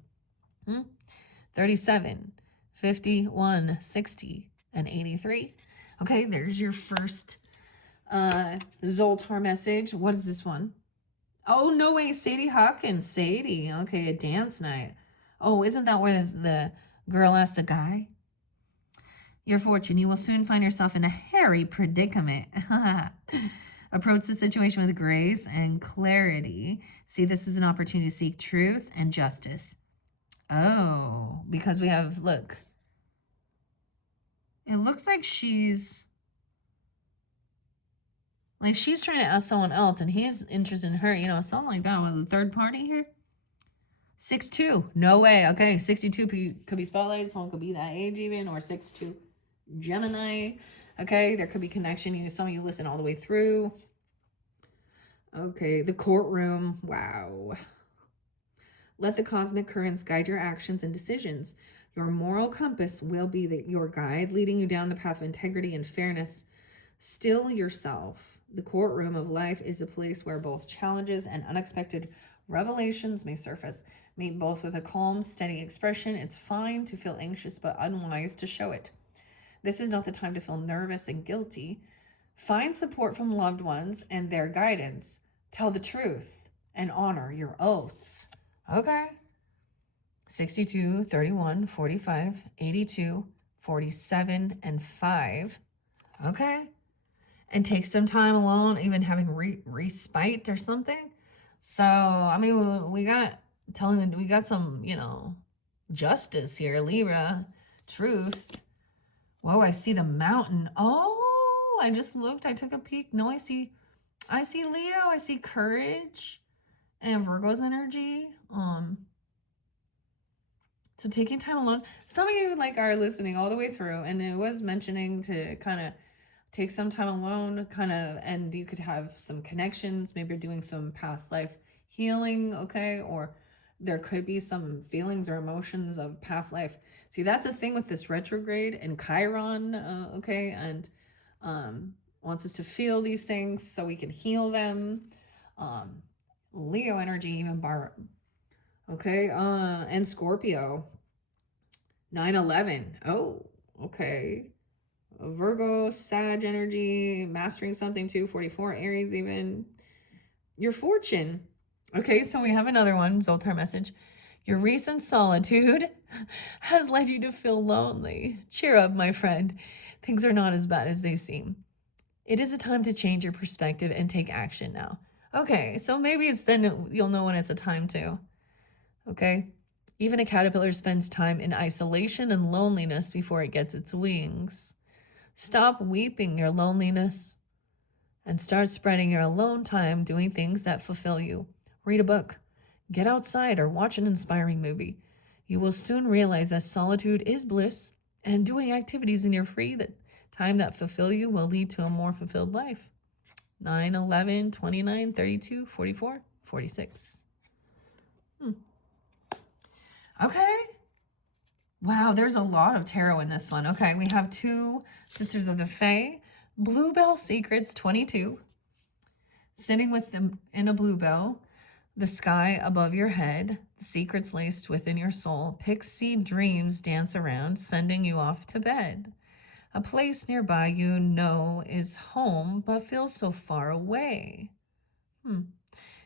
37, 51, 60, and 83. Okay, there's your first Zoltar message. What is this one? Oh, no way, Sadie Hawkins. Sadie. Okay, a dance night. Oh, isn't that where the girl asked the guy? Your fortune, you will soon find yourself in a hairy predicament. Approach the situation with grace and clarity. See, this is an opportunity to seek truth and justice. Oh, because we have, look. It looks like she's trying to ask someone else, and he's interested in her, something like that. With a third party here. 6'2". No way. Okay, 62 could be spotlighted. Someone could be that age even, or 6'2". Gemini. Okay, there could be connection. Some of you listen all the way through. Okay, the courtroom. Wow. Let the cosmic currents guide your actions and decisions. Your moral compass will be your guide, leading you down the path of integrity and fairness. Still yourself. The courtroom of life is a place where both challenges and unexpected revelations may surface. Meet both with a calm, steady expression. It's fine to feel anxious, but unwise to show it. This is not the time to feel nervous and guilty. Find support from loved ones and their guidance. Tell the truth and honor your oaths. Okay. 62, 31, 45, 82, 47, and 5. Okay. And take some time alone, even having respite or something. So, I mean, we got some, justice here. Libra, truth. Whoa, I see the mountain. Oh, I just looked. I took a peek. No, I see Leo. I see courage and Virgo's energy. So taking time alone. Some of you like are listening all the way through, and it was mentioning to kind of take some time alone, and you could have some connections. Maybe you're doing some past life healing, okay? Or there could be some feelings or emotions of past life. See, that's the thing with this retrograde and Chiron, okay? And wants us to feel these things so we can heal them. Leo energy, even bar, okay? And Scorpio, 9/11. Oh, okay. Virgo, Sag energy, mastering something too, 44, Aries even. Your fortune. Okay, so we have another one, Zoltar message. Your recent solitude has led you to feel lonely. Cheer up, my friend. Things are not as bad as they seem. It is a time to change your perspective and take action now. Okay, so maybe it's then you'll know when it's a time to. Okay? Even a caterpillar spends time in isolation and loneliness before it gets its wings. Stop weeping your loneliness and start spreading your alone time doing things that fulfill you. Read a book, get outside, or watch an inspiring movie. You will soon realize that solitude is bliss, and doing activities in your free time that fulfill you will lead to a more fulfilled life. 9, 11, 29, 32, 44, 46. Okay. Wow, there's a lot of tarot in this one. Okay, we have two Sisters of the Fae. Bluebell Secrets 22. Sitting with them in a bluebell. The sky above your head. The secrets laced within your soul. Pixie dreams dance around, sending you off to bed. A place nearby you know is home, but feels so far away.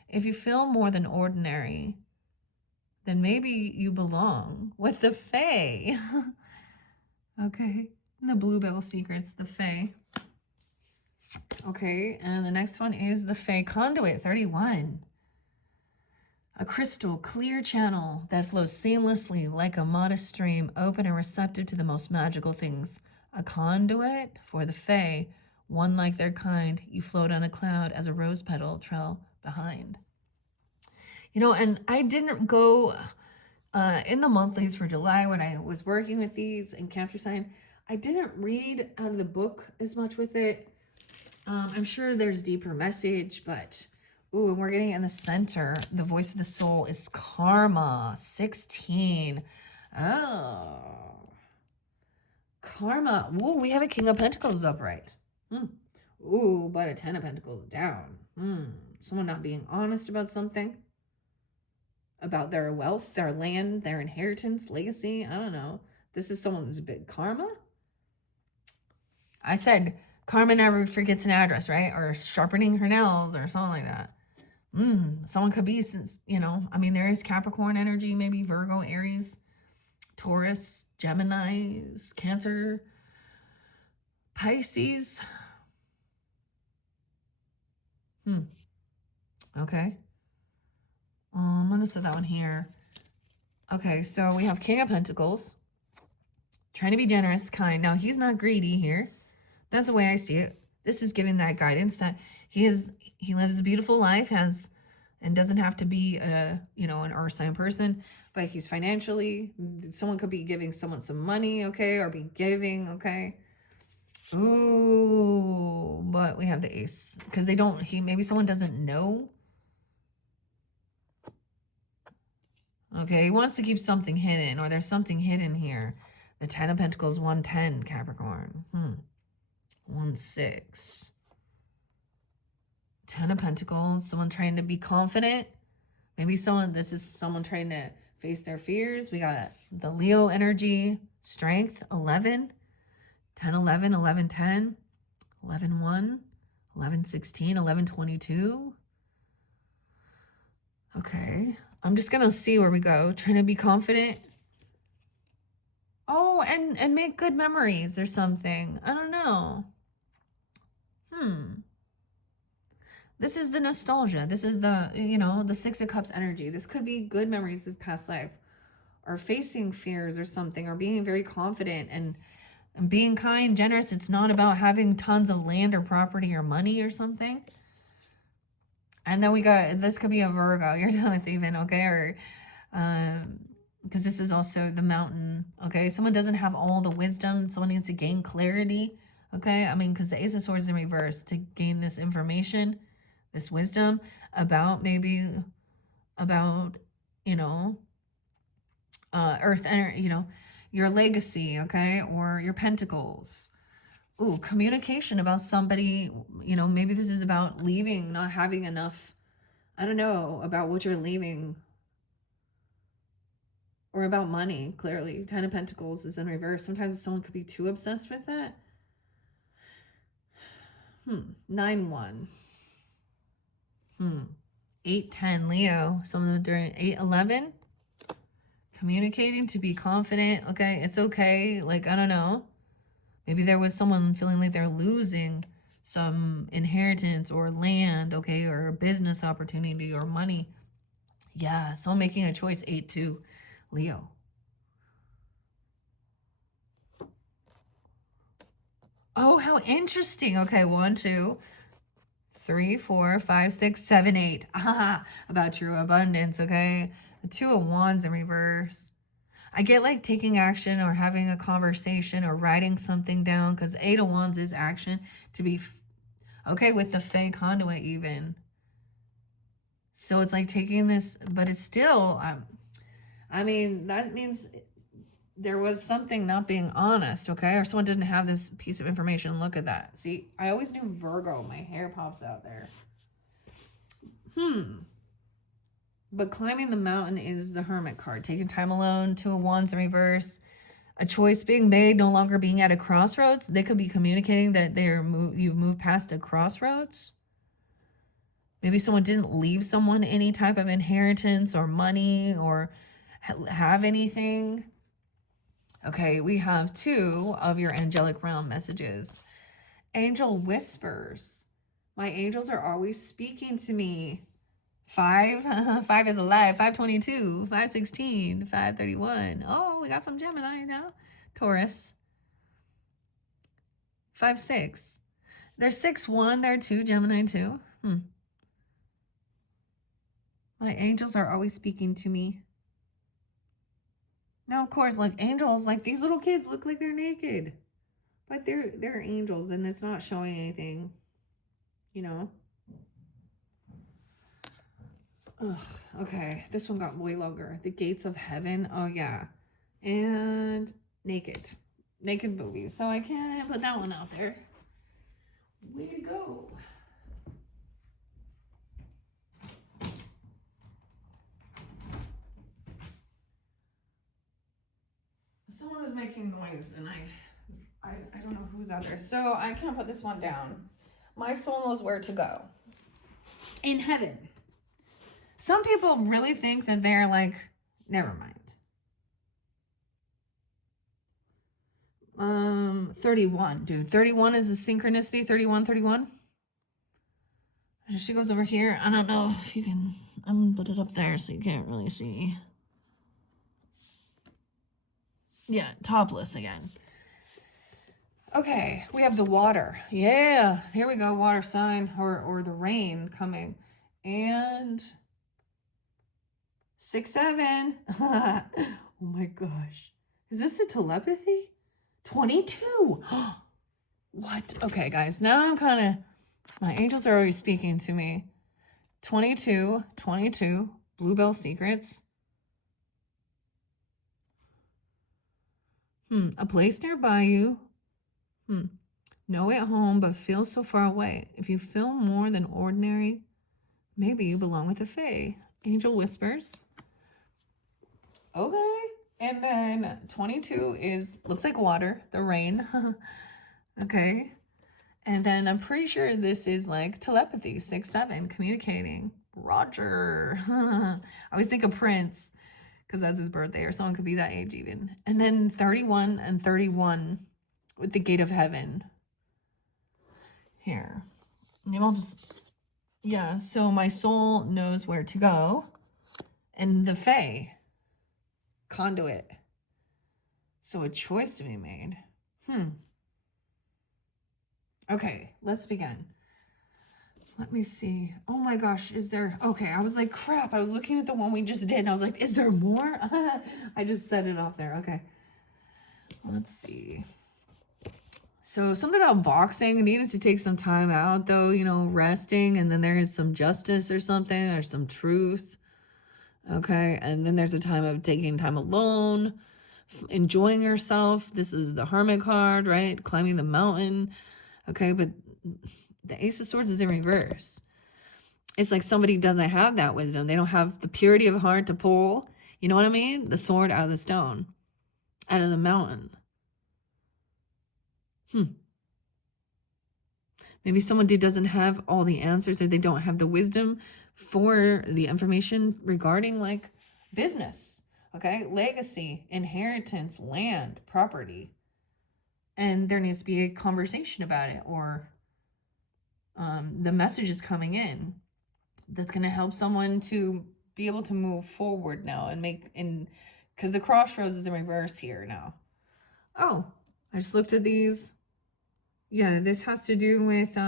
If you feel more than ordinary, then maybe you belong with the Fae. Okay, the Bluebell Secrets, the Fae. Okay, and the next one is the Fae Conduit 31. A crystal clear channel that flows seamlessly like a modest stream, open and receptive to the most magical things. A conduit for the Fae, one like their kind. You float on a cloud as a rose petal trail behind. You know, and I didn't go in the monthlies for July when I was working with these in Cancer sign. I didn't read out of the book as much with it. I'm sure there's deeper message, but ooh, and we're getting in the center. The voice of the soul is karma, 16. Oh, karma. Ooh, we have a King of Pentacles upright. Ooh, but a 10 of Pentacles down. Someone not being honest about something. About their wealth, their land, their inheritance, legacy. I don't know. This is someone who's a big karma. I said karma never forgets an address, right? Or sharpening her nails or something like that. Someone could be, since, you know, I mean, there is Capricorn energy, maybe Virgo, Aries, Taurus, Geminis, Cancer, Pisces. Okay. I'm going to set that one here. Okay, so we have King of Pentacles. Trying to be generous, kind. Now, he's not greedy here. That's the way I see it. This is giving that guidance that he lives a beautiful life, and doesn't have to be an earth sign person, but he's financially, someone could be giving someone some money, okay, or be giving, okay. Ooh, but we have the ace because maybe someone doesn't know. Okay, he wants to keep something hidden, or there's something hidden here. The 10 of Pentacles, 110, Capricorn. 1-6. 10 of Pentacles, someone trying to be confident. Maybe this is someone trying to face their fears. We got the Leo energy, strength, 11. 10, 11, 11, 10. 11, 1. 11, 16, 11, 22. Okay. I'm just going to see where we go. Trying to be confident. Oh, and make good memories or something. I don't know. This is the nostalgia. This is the, the 6 of Cups energy. This could be good memories of past life, or facing fears or something, or being very confident and being kind, generous. It's not about having tons of land or property or money or something. And then we got, this could be a Virgo you're dealing with even, okay? Or because this is also the mountain, okay? Someone doesn't have all the wisdom. Someone needs to gain clarity, okay? I mean, because the Ace of Swords in reverse, to gain this information, this wisdom about maybe, about, you know, earth energy, you know, your legacy, okay? Or your pentacles. Ooh, communication about somebody, you know, maybe this is about leaving, not having enough, I don't know, about what you're leaving. Or about money, clearly. Ten of Pentacles is in reverse. Sometimes someone could be too obsessed with that. 9-1. 8-10, Leo. Some of them during 8-11. Communicating to be confident. Okay, it's okay. Like, I don't know. Maybe there was someone feeling like they're losing some inheritance or land, okay, or a business opportunity or money. Yeah, someone making a choice. 8-2, Leo. Oh, how interesting. Okay, 1, 2, 3, 4, 5, 6, 7, 8. Ah, about true abundance, okay? The 2 of Wands in reverse. I get like taking action or having a conversation or writing something down, because 8 of Wands is action to be, okay, with the Fae conduit even. So it's like taking this, but it's still, I mean, that means there was something not being honest, okay? Or someone didn't have this piece of information. Look at that. See, I always knew Virgo. My hair pops out there. But climbing the mountain is the Hermit card. Taking time alone, 2 of Wands in reverse. A choice being made, no longer being at a crossroads. They could be communicating that you've moved past a crossroads. Maybe someone didn't leave someone any type of inheritance or money or have anything. Okay, we have 2 of your angelic realm messages. Angel whispers. My angels are always speaking to me. 5, 5 is alive. 522, 516, 531. Oh, we got some Gemini now. Taurus. 5-6. There's 6-1 there too, Gemini too. My angels are always speaking to me. Now, of course, like angels, like these little kids look like they're naked. But they're angels and it's not showing anything, you know. Ugh, okay, this one got way longer. The Gates of Heaven. Oh yeah. And naked movies. So I can't put that one out there. Way to go. Someone was making noise and I don't know who's out there. So I can't put this one down. My soul knows where to go. In heaven. Some people really think that they're like, never mind. 31, dude. 31 is the synchronicity. 31. She goes over here. I don't know if you can, I'm gonna put it up there so you can't really see. Yeah, topless again. Okay, we have the water. Yeah, here we go. Water sign or the rain coming. And 6-7. Oh my gosh. Is this a telepathy? 22. What? Okay, guys. Now I'm kind of, my angels are always speaking to me. 22. Bluebell Secrets. A place nearby you. Know at home, but feel so far away. If you feel more than ordinary, maybe you belong with the Fae. Angel whispers. Okay. And then 22 looks like water, the rain. Okay. And then I'm pretty sure this is like telepathy, 6-7, communicating. Roger. I always think of Prince because that's his birthday, or someone could be that age even. And then 31 and 31 with the Gate of Heaven. Here. And I'll just, yeah, so my soul knows where to go. And the Fae conduit. So a choice to be made. Okay, let's begin. Let me see. Oh my gosh, is there... Okay, I was like, crap. I was looking at the one we just did, and I was like, is there more? I just set it off there. Okay. Let's see. So something about boxing needed to take some time out, though, you know, resting, and then there is some justice or something, or some truth. Okay, and then there's a time of taking time alone, enjoying yourself. This is the Hermit card, right? Climbing the mountain. Okay, but the Ace of Swords is in reverse. It's like somebody doesn't have that wisdom. They don't have the purity of heart to pull, you know what I mean? The sword out of the stone, out of the mountain. Maybe somebody doesn't have all the answers, or they don't have the wisdom for the information regarding like business, okay? Legacy, inheritance, land, property. And there needs to be a conversation about it, or the message is coming in that's going to help someone to be able to move forward now and because the crossroads is in reverse here now. Oh, I just looked at these. Yeah, this has to do with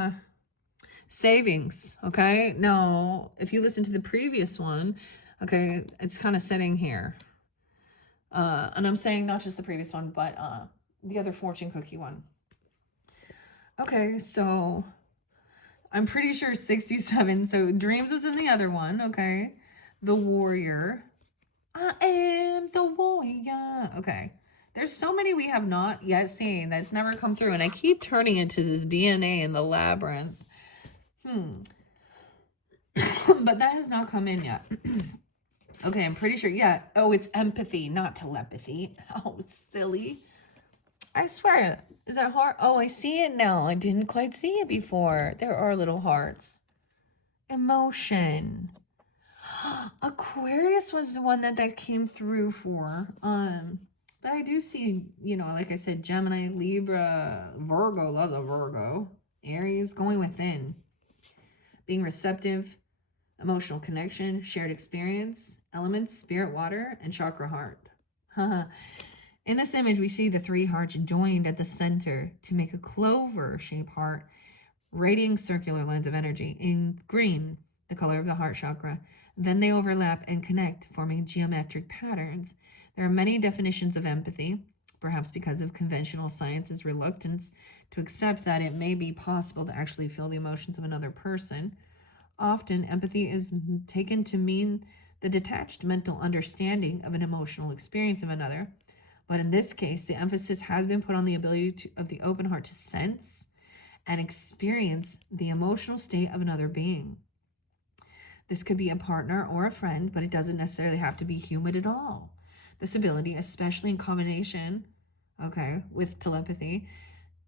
savings. Okay, now if you listen to the previous one, okay, it's kind of sitting here, and I'm saying not just the previous one, but the other fortune cookie one. Okay, so I'm pretty sure 67. So dreams was in the other one. Okay, the warrior. I am the warrior. Okay, there's so many we have not yet seen that's never come through, and I keep turning into this DNA in the labyrinth. But that has not come in yet. Okay, I'm pretty sure. Yeah. Oh, it's empathy, not telepathy. Oh, it's silly. I swear. Is that heart? Oh, I see it now. I didn't quite see it before. There are little hearts. Emotion. Aquarius was the one that came through for. But I do see, you know, like I said, Gemini, Libra, Virgo, lots of Virgo, Aries, going within, being receptive, emotional connection, shared experience, elements, spirit, water, and chakra heart. In this image, we see the three hearts joined at the center to make a clover-shaped heart, radiating circular lines of energy. In green, the color of the heart chakra. Then they overlap and connect, forming geometric patterns. There are many definitions of empathy, perhaps because of conventional science's reluctance to accept that it may be possible to actually feel the emotions of another person. Often, empathy is taken to mean the detached mental understanding of an emotional experience of another. But in this case, the emphasis has been put on the ability of the open heart to sense and experience the emotional state of another being. This could be a partner or a friend, but it doesn't necessarily have to be human at all. This ability, especially in combination, okay, with telepathy,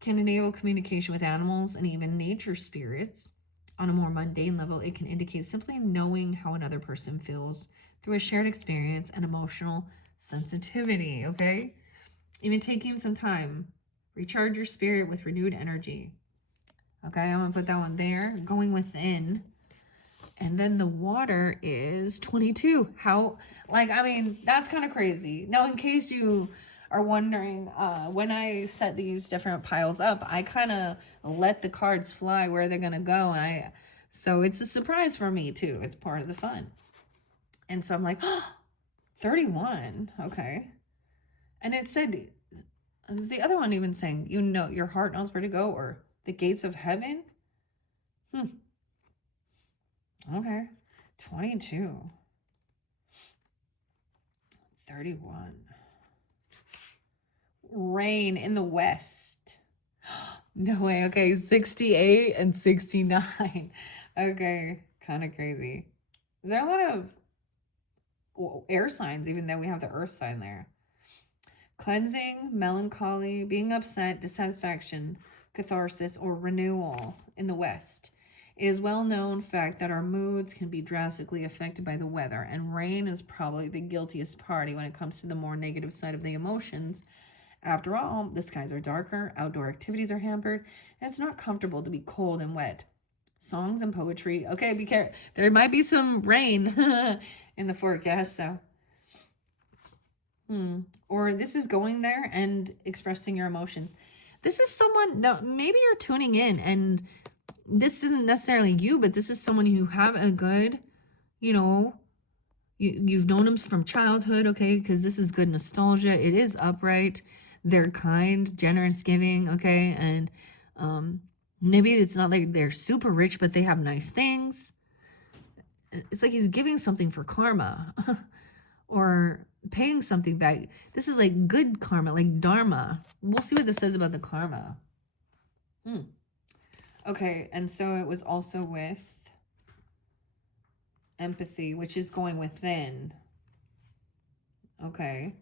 can enable communication with animals and even nature spirits. On a more mundane level, it can indicate simply knowing how another person feels through a shared experience and emotional sensitivity, okay? Even taking some time, recharge your spirit with renewed energy. Okay, I'm gonna put that one there. Going within. And then the water is 22. How, like, I mean, that's kind of crazy. Now, in case you are wondering, when I set these different piles up, I kind of let the cards fly where they're gonna go, and so it's a surprise for me too. It's part of the fun. And so I'm like, oh, 31. Okay. And it said, the other one even saying, you know, your heart knows where to go, or the gates of heaven. Okay. 22. 31. Rain in the west. No way. Okay. 68 and 69. Okay. Kind of crazy. Is there a lot of air signs, even though we have the earth sign there? Cleansing, melancholy, being upset, dissatisfaction, catharsis, or renewal in the west. It is well known fact that our moods can be drastically affected by the weather, and rain is probably the guiltiest party when it comes to the more negative side of the emotions. After all, the skies are darker, outdoor activities are hampered, and it's not comfortable to be cold and wet. Songs and poetry. Okay, be careful. There might be some rain in the forecast, so. Or this is going there and expressing your emotions. This is someone, no, maybe you're tuning in and this isn't necessarily you, but this is someone you have a good, you know, you've known them from childhood, okay? Because this is good nostalgia. It is upright. They're kind, generous, giving, okay? And maybe it's not like they're super rich, but they have nice things. It's like he's giving something for karma or paying something back. This is like good karma, like dharma. We'll see what this says about the karma. Okay, and so it was also with empathy, which is going within. Okay,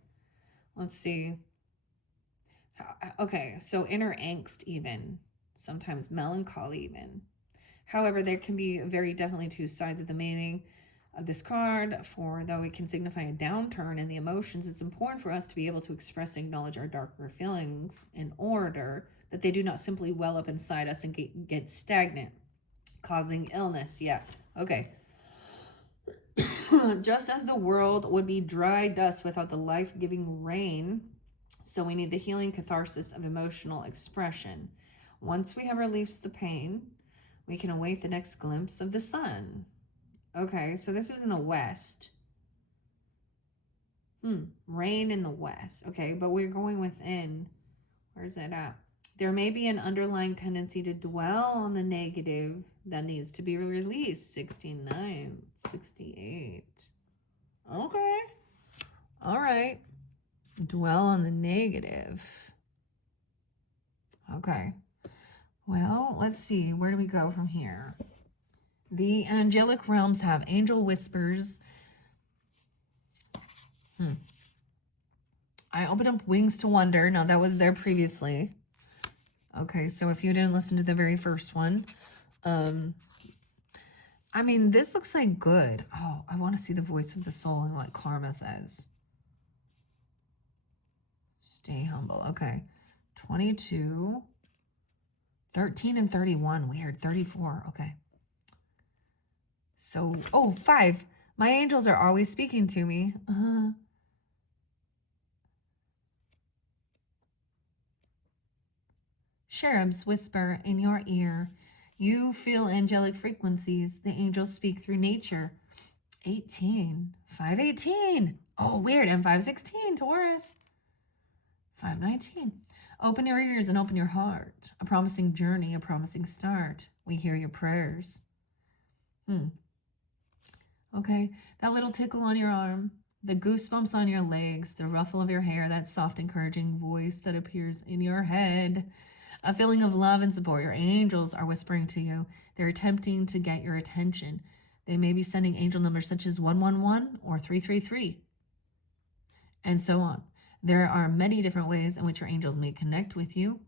let's see. Okay, so inner angst, even sometimes melancholy, even. However, there can be very definitely two sides of the meaning of this card. For though it can signify a downturn in the emotions, it's important for us to be able to express and acknowledge our darker feelings in order that they do not simply well up inside us and get stagnant, causing illness. Yeah, okay. Just as the world would be dry dust without the life-giving rain, so we need the healing catharsis of emotional expression. Once we have released the pain, we can await the next glimpse of the sun. Okay, so this is in the west. Rain in the west. Okay, but we're going within. Where's it at? There may be an underlying tendency to dwell on the negative that needs to be released. 69, 68. Okay. All right. Dwell on the negative. Okay. Well, let's see. Where do we go from here? The angelic realms have angel whispers. I opened up Wings to Wonder. Now, that was there previously. Okay, so if you didn't listen to the very first one, I mean, this looks like good. Oh, I want to see the voice of the soul and what karma says. Stay humble. Okay. 22, 13, and 31. Weird. 34. Okay. So, oh, 5. My angels are always speaking to me. Cherubs whisper in your ear. You feel angelic frequencies. The angels speak through nature. 18. 518. Oh, weird. And 516. Taurus. 519. Open your ears and open your heart. A promising journey, a promising start. We hear your prayers. Okay, that little tickle on your arm, the goosebumps on your legs, the ruffle of your hair, that soft, encouraging voice that appears in your head. A feeling of love and support. Your angels are whispering to you. They're attempting to get your attention. They may be sending angel numbers such as 111 or 333, and so on. There are many different ways in which your angels may connect with you.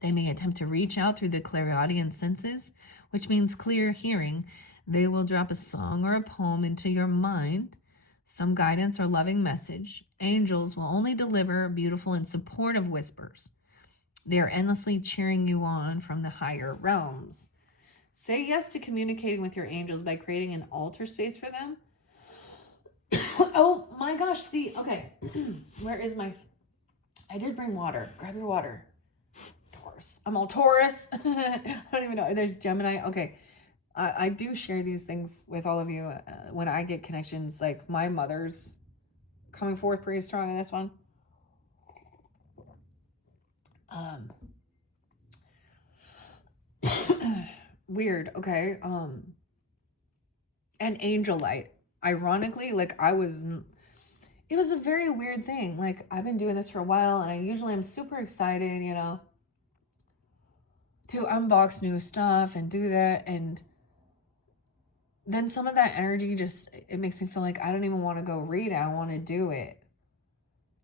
They may attempt to reach out through the clairaudient senses, which means clear hearing. They will drop a song or a poem into your mind, some guidance or loving message. Angels will only deliver beautiful and supportive whispers. They are endlessly cheering you on from the higher realms. Say yes to communicating with your angels by creating an altar space for them. Oh my gosh, see, okay. Where is my... I did bring water. Grab your water. Taurus. I'm all Taurus. I don't even know. There's Gemini. Okay. I do share these things with all of you when I get connections. Like my mother's coming forth pretty strong in this one. Weird. Okay. And angel light. Ironically, like it was a very weird thing. Like I've been doing this for a while and I usually am super excited, you know, to unbox new stuff and do that. And then some of that energy just, it makes me feel like I don't even want to go read it. I want to do it.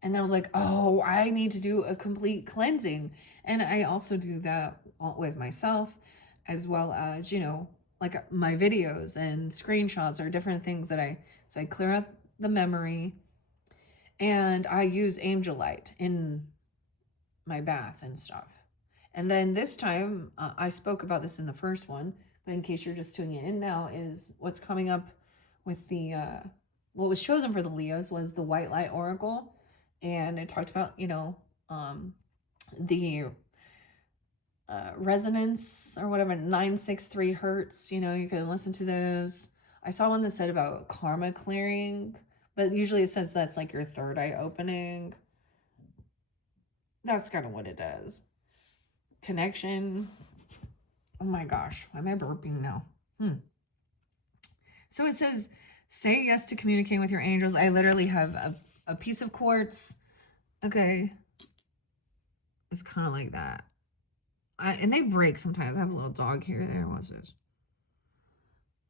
And then I was like, oh, I need to do a complete cleansing. And I also do that with myself, as well as, you know, like my videos and screenshots are different things that so I clear out the memory and I use angel light in my bath and stuff. And then this time, I spoke about this in the first one, but in case you're just tuning in now, is what's coming up with the, what was chosen for the Leos was the White Light Oracle. And it talked about, you know, the resonance or whatever, 963 hertz. You know, you can listen to those. I saw one that said about karma clearing, but usually it says that's like your third eye opening. That's kind of what it does. Connection. Oh my gosh, why am I burping now? So it says, say yes to communicating with your angels. I literally have a piece of quartz. Okay. It's kind of like that. And they break sometimes. I have a little dog here. There, what's this?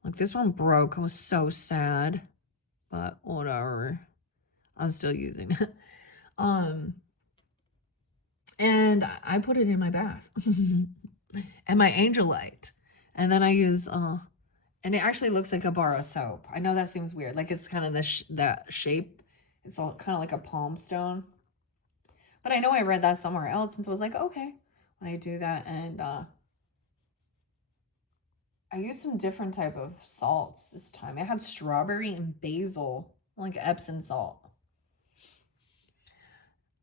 Like this one broke. I was so sad. But whatever. I'm still using it. And I put it in my bath. And my angel light. And then I use and it actually looks like a bar of soap. I know that seems weird. Like it's kind of that shape. It's all kind of like a palm stone. But I know I read that somewhere else, and so I was like, okay, when I do that, and I used some different type of salts this time. It had strawberry and basil, like Epsom salt.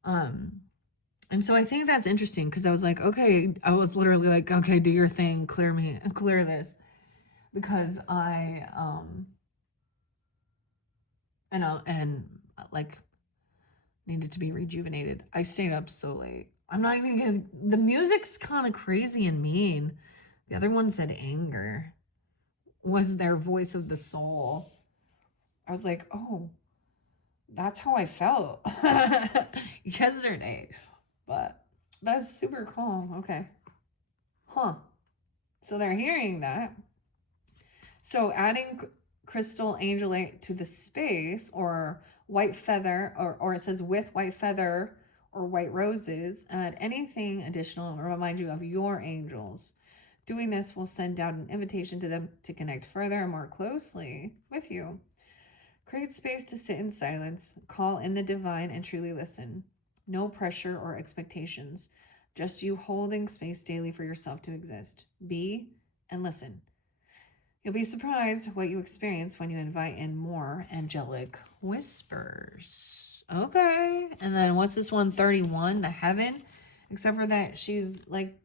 And so I think that's interesting because I was like, okay, I was literally like, okay, do your thing, clear this, because I and like needed to be rejuvenated. I stayed up so late. I'm not even gonna. The music's kind of crazy and mean. The other one said anger was their voice of the soul. I was like, oh, that's how I felt yesterday. But that's super cool. Okay. Huh. So they're hearing that. So adding crystal angelite to the space, or white feather, or it says with white feather or white roses, add anything additional or remind you of your angels. Doing this will send out an invitation to them to connect further and more closely with you. Create space to sit in silence, call in the divine, and truly listen. No pressure or expectations, just you holding space daily for yourself to exist. Be and listen. You'll be surprised what you experience when you invite in more angelic whispers. Okay. And then what's this 131? The heaven? Except for that she's like,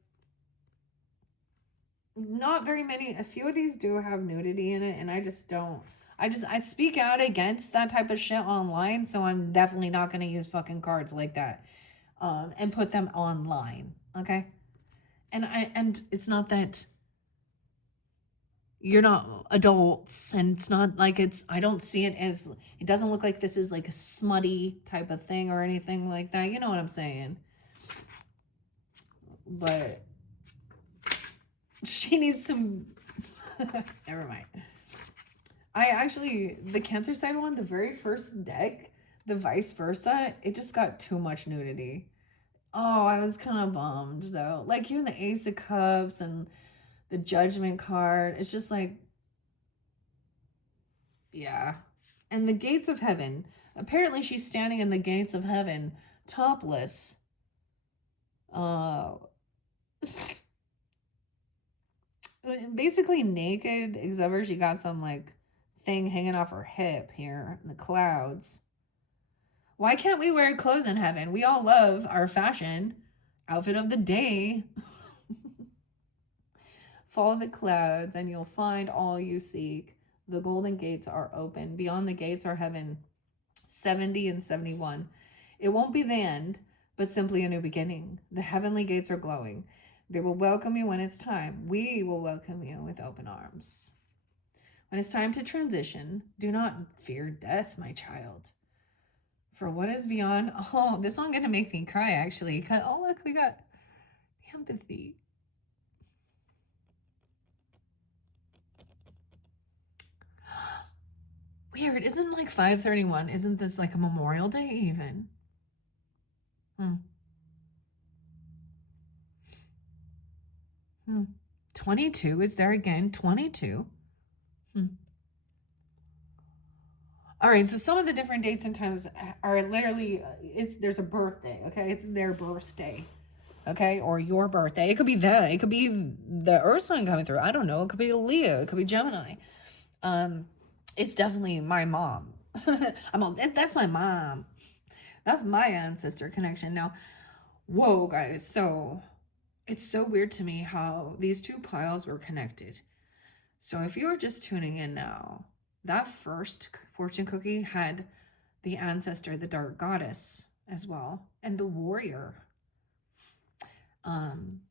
not very many. A few of these do have nudity in it, and I just don't. I speak out against that type of shit online, so I'm definitely not gonna use fucking cards like that, and put them online. Okay. And it's not that you're not adults, and it's not like I don't see it as, it doesn't look like this is like a smutty type of thing or anything like that. You know what I'm saying? But she needs some. Never mind. I actually, the Cancer side one, the very first deck, the vice versa, it just got too much nudity. Oh, I was kind of bummed though. Like even the Ace of Cups and the Judgment card, it's just like, yeah. And the gates of heaven. Apparently she's standing in the gates of heaven, topless. Uh basically naked, except for she got some like thing hanging off her hip here in the clouds. Why can't we wear clothes in heaven? We all love our fashion. Outfit of the day. Follow the clouds and you'll find all you seek. The golden gates are open. Beyond the gates are heaven. 70 and 71. It won't be the end, but simply a new beginning. The heavenly gates are glowing. They will welcome you when it's time. We will welcome you with open arms. When it's time to transition, do not fear death, my child. For what is beyond... Oh, this one's going to make me cry, actually. Oh, look, we got empathy. Weird. Isn't like 531? Isn't this like a Memorial Day even? 22 is there again. 22. All right, so some of the different dates and times are literally, there's a birthday, okay? It's their birthday, okay? Or your birthday. It could be that. It could be the Earth sign coming through. I don't know. It could be Leo. It could be Gemini. It's definitely my mom. That's my mom. That's my ancestor connection. Now, whoa, guys. So It's so weird to me how these two piles were connected. So if you're just tuning in now, that first fortune cookie had the ancestor, the dark goddess as well, and the warrior. Um,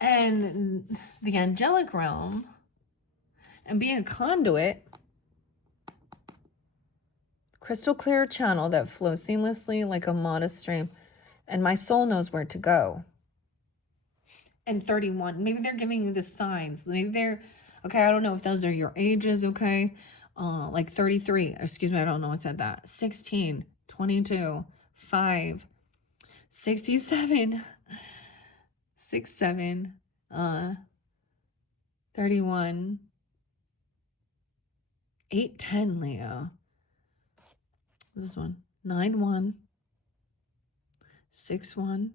and the angelic realm, and being a conduit, crystal clear channel that flows seamlessly like a modest stream, and my soul knows where to go. And 31, maybe they're giving you the signs. Maybe they're, okay, I don't know if those are your ages, okay? Like 33, excuse me, I don't know, I said that. 16, 22, 5, 67, 6, 7, 31, 8, 10, Leo. This one, 9, 1, 6, 1.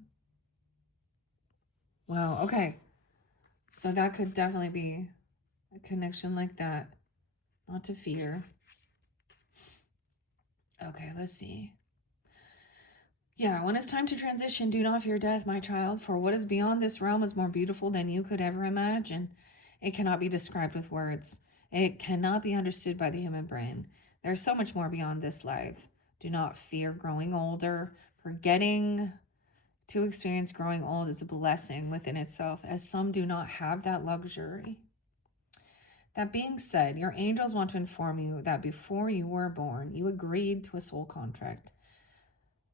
Wow, okay. So that could definitely be a connection like that. Not to fear. Okay, let's see. Yeah, when it's time to transition, do not fear death, my child, for what is beyond this realm is more beautiful than you could ever imagine. It cannot be described with words. It cannot be understood by the human brain. There's so much more beyond this life. Do not fear growing older. Forgetting to experience growing old is a blessing within itself, as some do not have that luxury. That being said, your angels want to inform you that before you were born, you agreed to a soul contract.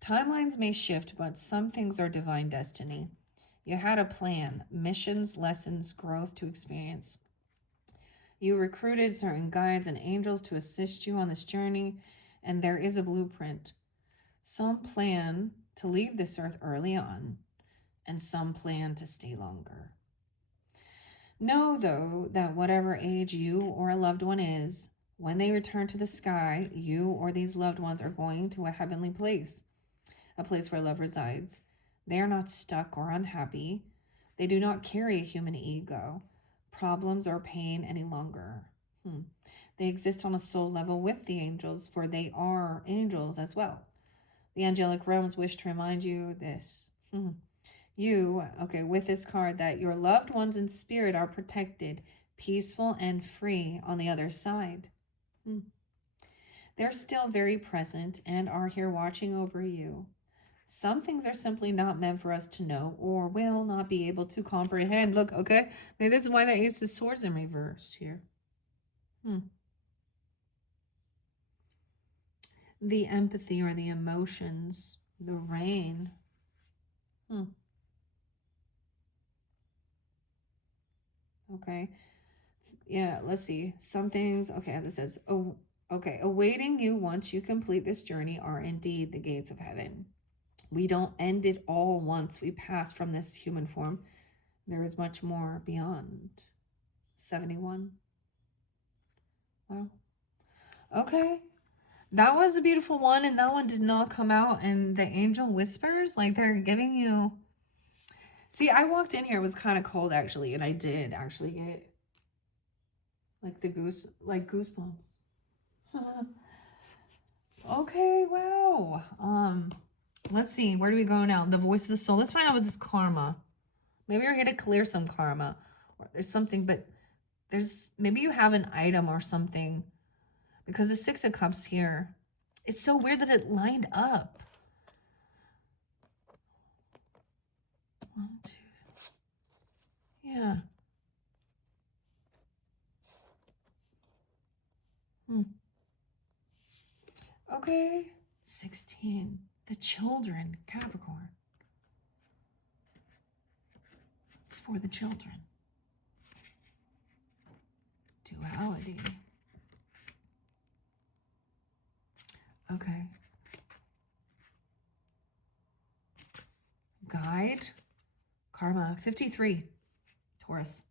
Timelines may shift, but some things are divine destiny. You had a plan, missions, lessons, growth to experience. You recruited certain guides and angels to assist you on this journey, and there is a blueprint. Some plan to leave this earth early on, and some plan to stay longer. Know, though, that whatever age you or a loved one is, when they return to the sky, you or these loved ones are going to a heavenly place, a place where love resides. They are not stuck or unhappy. They do not carry a human ego, problems, or pain any longer. They exist on a soul level with the angels, for they are angels as well. The angelic realms wish to remind you this. With this card, that your loved ones in spirit are protected, peaceful, and free on the other side. They're still very present and are here watching over you. Some things are simply not meant for us to know or will not be able to comprehend. Look, okay? Maybe this is why that Ace of Swords in reverse here. The empathy or the emotions, the rain. Okay. Yeah, let's see. Some things, okay, as it says, awaiting you once you complete this journey are indeed the gates of heaven. We don't end it all once we pass from this human form. There is much more beyond. 71. Wow. Okay. That was a beautiful one, and that one did not come out. And the angel whispers, like they're giving you. See, I walked in here, it was kind of cold actually, and I did actually get like goosebumps. Okay, wow. Let's see, where do we go now? The voice of the soul. Let's find out what this karma. Maybe you're here to clear some karma, or there's something, but maybe you have an item or something, because the Six of Cups here, it's so weird that it lined up. 1, 2. Yeah. Okay. 16. The children, Capricorn. It's for the children. Duality. Okay. Guide. Karma. 53. Taurus.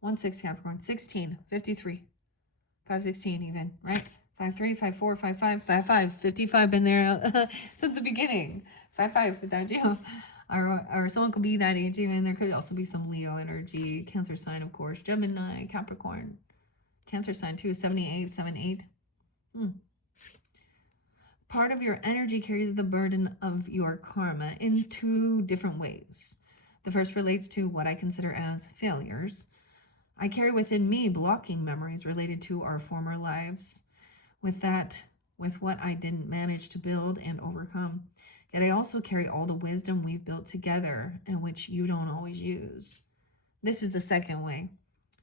1, 6, Capricorn. 16. 53. 5, 16 even, right? 5, 3, 5, 4, 5, 5, 5, 5. 55 been there since the beginning. 5, 5 without you. Or someone could be that age even. There could also be some Leo energy. Cancer sign, of course. Gemini, Capricorn. Cancer sign too. 78, 7, 8. Part of your energy carries the burden of your karma in two different ways. The first relates to what I consider as failures. I carry within me blocking memories related to our former lives, with what I didn't manage to build and overcome. Yet I also carry all the wisdom we've built together and which you don't always use. This is the second way.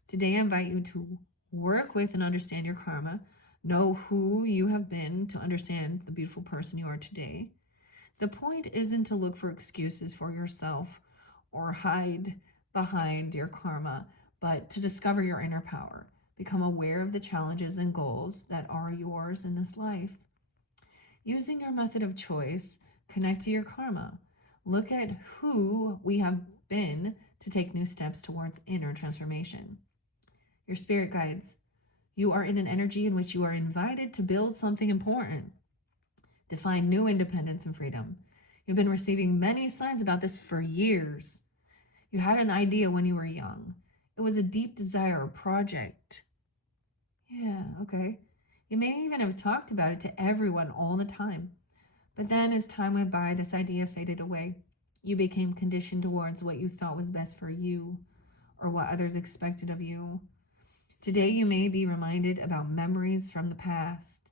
Today I invite you to work with and understand your karma. Know who you have been to understand the beautiful person you are today. The point isn't to look for excuses for yourself or hide behind your karma, but to discover your inner power. Become aware of the challenges and goals that are yours in this life. Using your method of choice, connect to your karma. Look at who we have been to take new steps towards inner transformation. Your spirit guides. You are in an energy in which you are invited to build something important, to find new independence and freedom. You've been receiving many signs about this for years. You had an idea when you were young. It was a deep desire or project. Yeah, okay. You may even have talked about it to everyone all the time. But then as time went by, this idea faded away. You became conditioned towards what you thought was best for you or what others expected of you. Today, you may be reminded about memories from the past.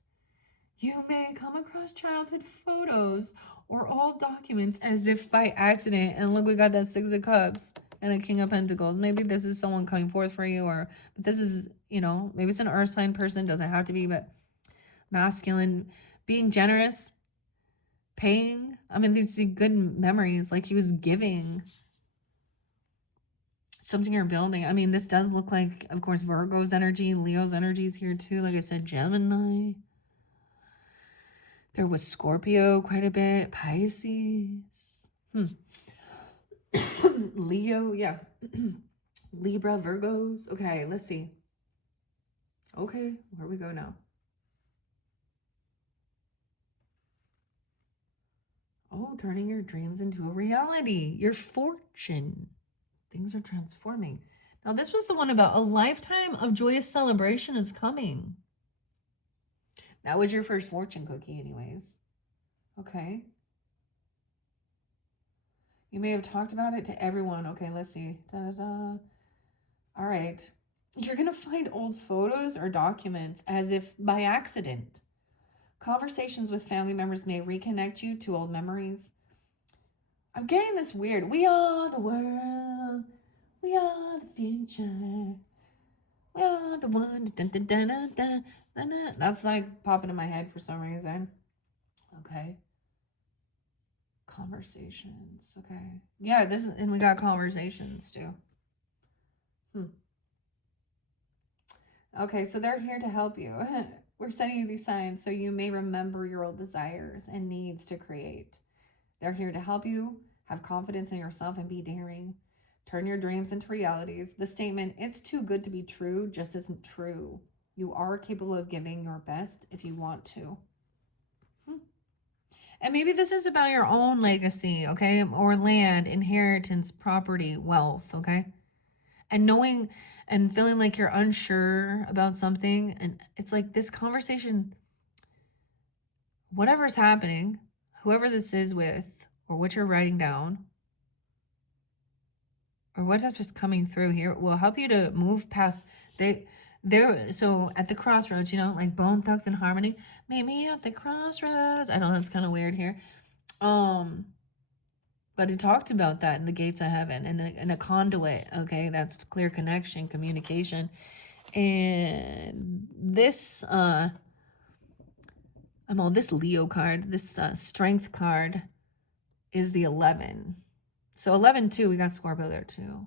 You may come across childhood photos or old documents as if by accident. And look, we got that Six of Cups and a King of Pentacles. Maybe this is someone coming forth for you, but this is, maybe it's an earth sign person. Doesn't have to be, but masculine, being generous, paying. I mean, these are good memories. Like he was giving something you're building. I mean, this does look like, of course, Virgo's energy, Leo's energy is here too. Like I said, Gemini. There was Scorpio quite a bit. Pisces. Leo, yeah. Libra, Virgos. Okay, let's see. Okay, where we go now? Oh, turning your dreams into a reality. Your fortune. Things are transforming. Now, this was the one about a lifetime of joyous celebration is coming. That was your first fortune cookie, anyways. Okay. You may have talked about it to everyone. Okay, let's see. Da-da-da. All right. You're going to find old photos or documents as if by accident. Conversations with family members may reconnect you to old memories. I'm getting this weird. We are the world. We are the future. We are the one. Dun, dun, dun, dun, dun, dun, dun. That's like popping in my head for some reason. Okay. Conversations. Okay. Yeah, and we got conversations too. Okay, so they're here to help you. We're sending you these signs so you may remember your old desires and needs to create. They're here to help you have confidence in yourself and be daring. Turn your dreams into realities. The statement, "It's too good to be true," just isn't true. You are capable of giving your best if you want to. And maybe this is about your own legacy, okay? Or land, inheritance, property, wealth, okay? And knowing and feeling like you're unsure about something. And it's like this conversation, whatever's happening, whoever this is with, or what you're writing down, or what's just coming through here will help you to move past so at the crossroads, like Bone Thugs and Harmony, meet me at the crossroads. I know that's kind of weird here. But it talked about that in the gates of heaven and a conduit. Okay, that's clear connection, communication. And this this Leo card, this strength card is the 11. So 11 too, we got Scorpio there too.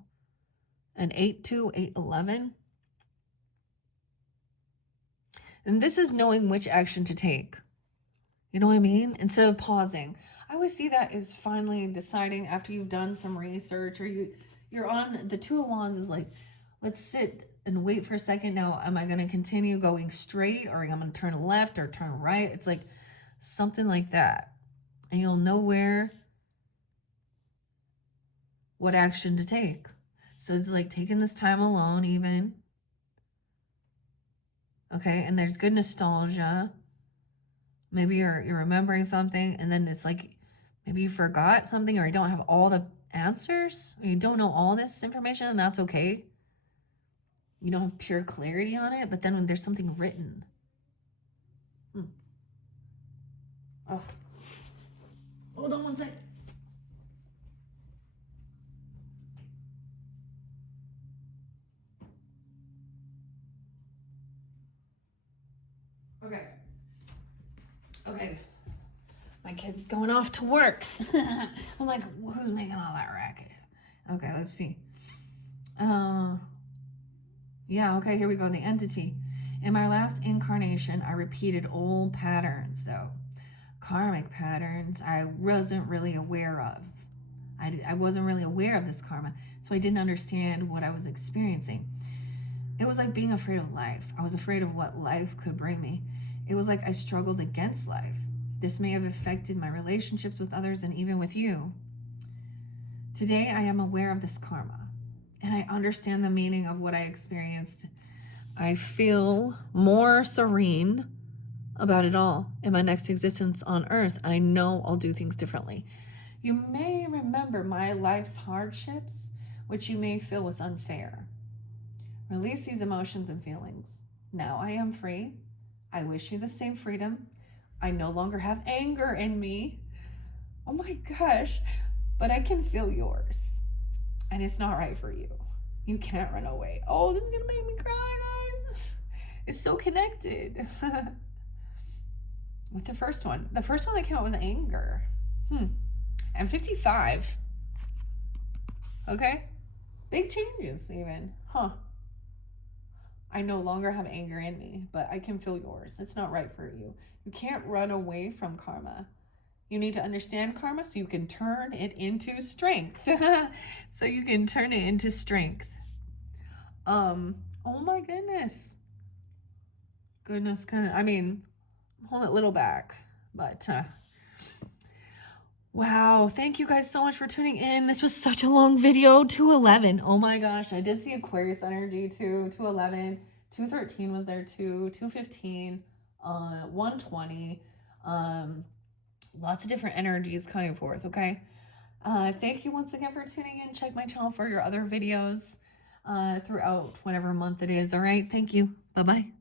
And 8-2, 8-11. And this is knowing which action to take. You know what I mean? Instead of pausing. I always see that as finally deciding after you've done some research or you're on the Two of Wands is like, let's sit and wait for a second. Now, am I going to continue going straight or am I going to turn left or turn right? It's like something like that. And you'll know what action to take. So it's like taking this time alone even. Okay, and there's good nostalgia. Maybe you're remembering something and then it's like maybe you forgot something or you don't have all the answers or you don't know all this information, and that's okay. You don't have pure clarity on it, but then when there's something written. Oh, hold on one sec. Okay. Okay. My kid's going off to work. I'm like, who's making all that racket? Okay, let's see. Yeah, okay, here we go. The entity. In my last incarnation, I repeated old patterns, though. Karmic patterns I wasn't really aware of. I wasn't really aware of this karma, so I didn't understand what I was experiencing. It was like being afraid of life. I was afraid of what life could bring me. It was like I struggled against life. This may have affected my relationships with others and even with you. Today, I am aware of this karma, and I understand the meaning of what I experienced. I feel more serene about it all. In my next existence on earth, I know I'll do things differently. You may remember my life's hardships, which you may feel was unfair. Release these emotions and feelings. Now I am free. I wish you the same freedom. I no longer have anger in me. Oh my gosh, but I can feel yours. And it's not right for you. You can't run away. Oh, this is gonna make me cry, guys. It's so connected. With the first one. The first one that came out was anger. And 55. Okay? Big changes, even. I no longer have anger in me, but I can feel yours. It's not right for you. You can't run away from karma. You need to understand karma so you can turn it into strength. So you can turn it into strength. Oh my goodness. I mean, hold it a little back, but wow, thank you guys so much for tuning in. This was such a long video. 211. Oh my gosh, I did see Aquarius energy too. 211, 213 was there too. 215, 120. Lots of different energies coming forth. Okay. Thank you once again for tuning in. Check my channel for your other videos throughout whatever month it is. All right. Thank you. Bye bye.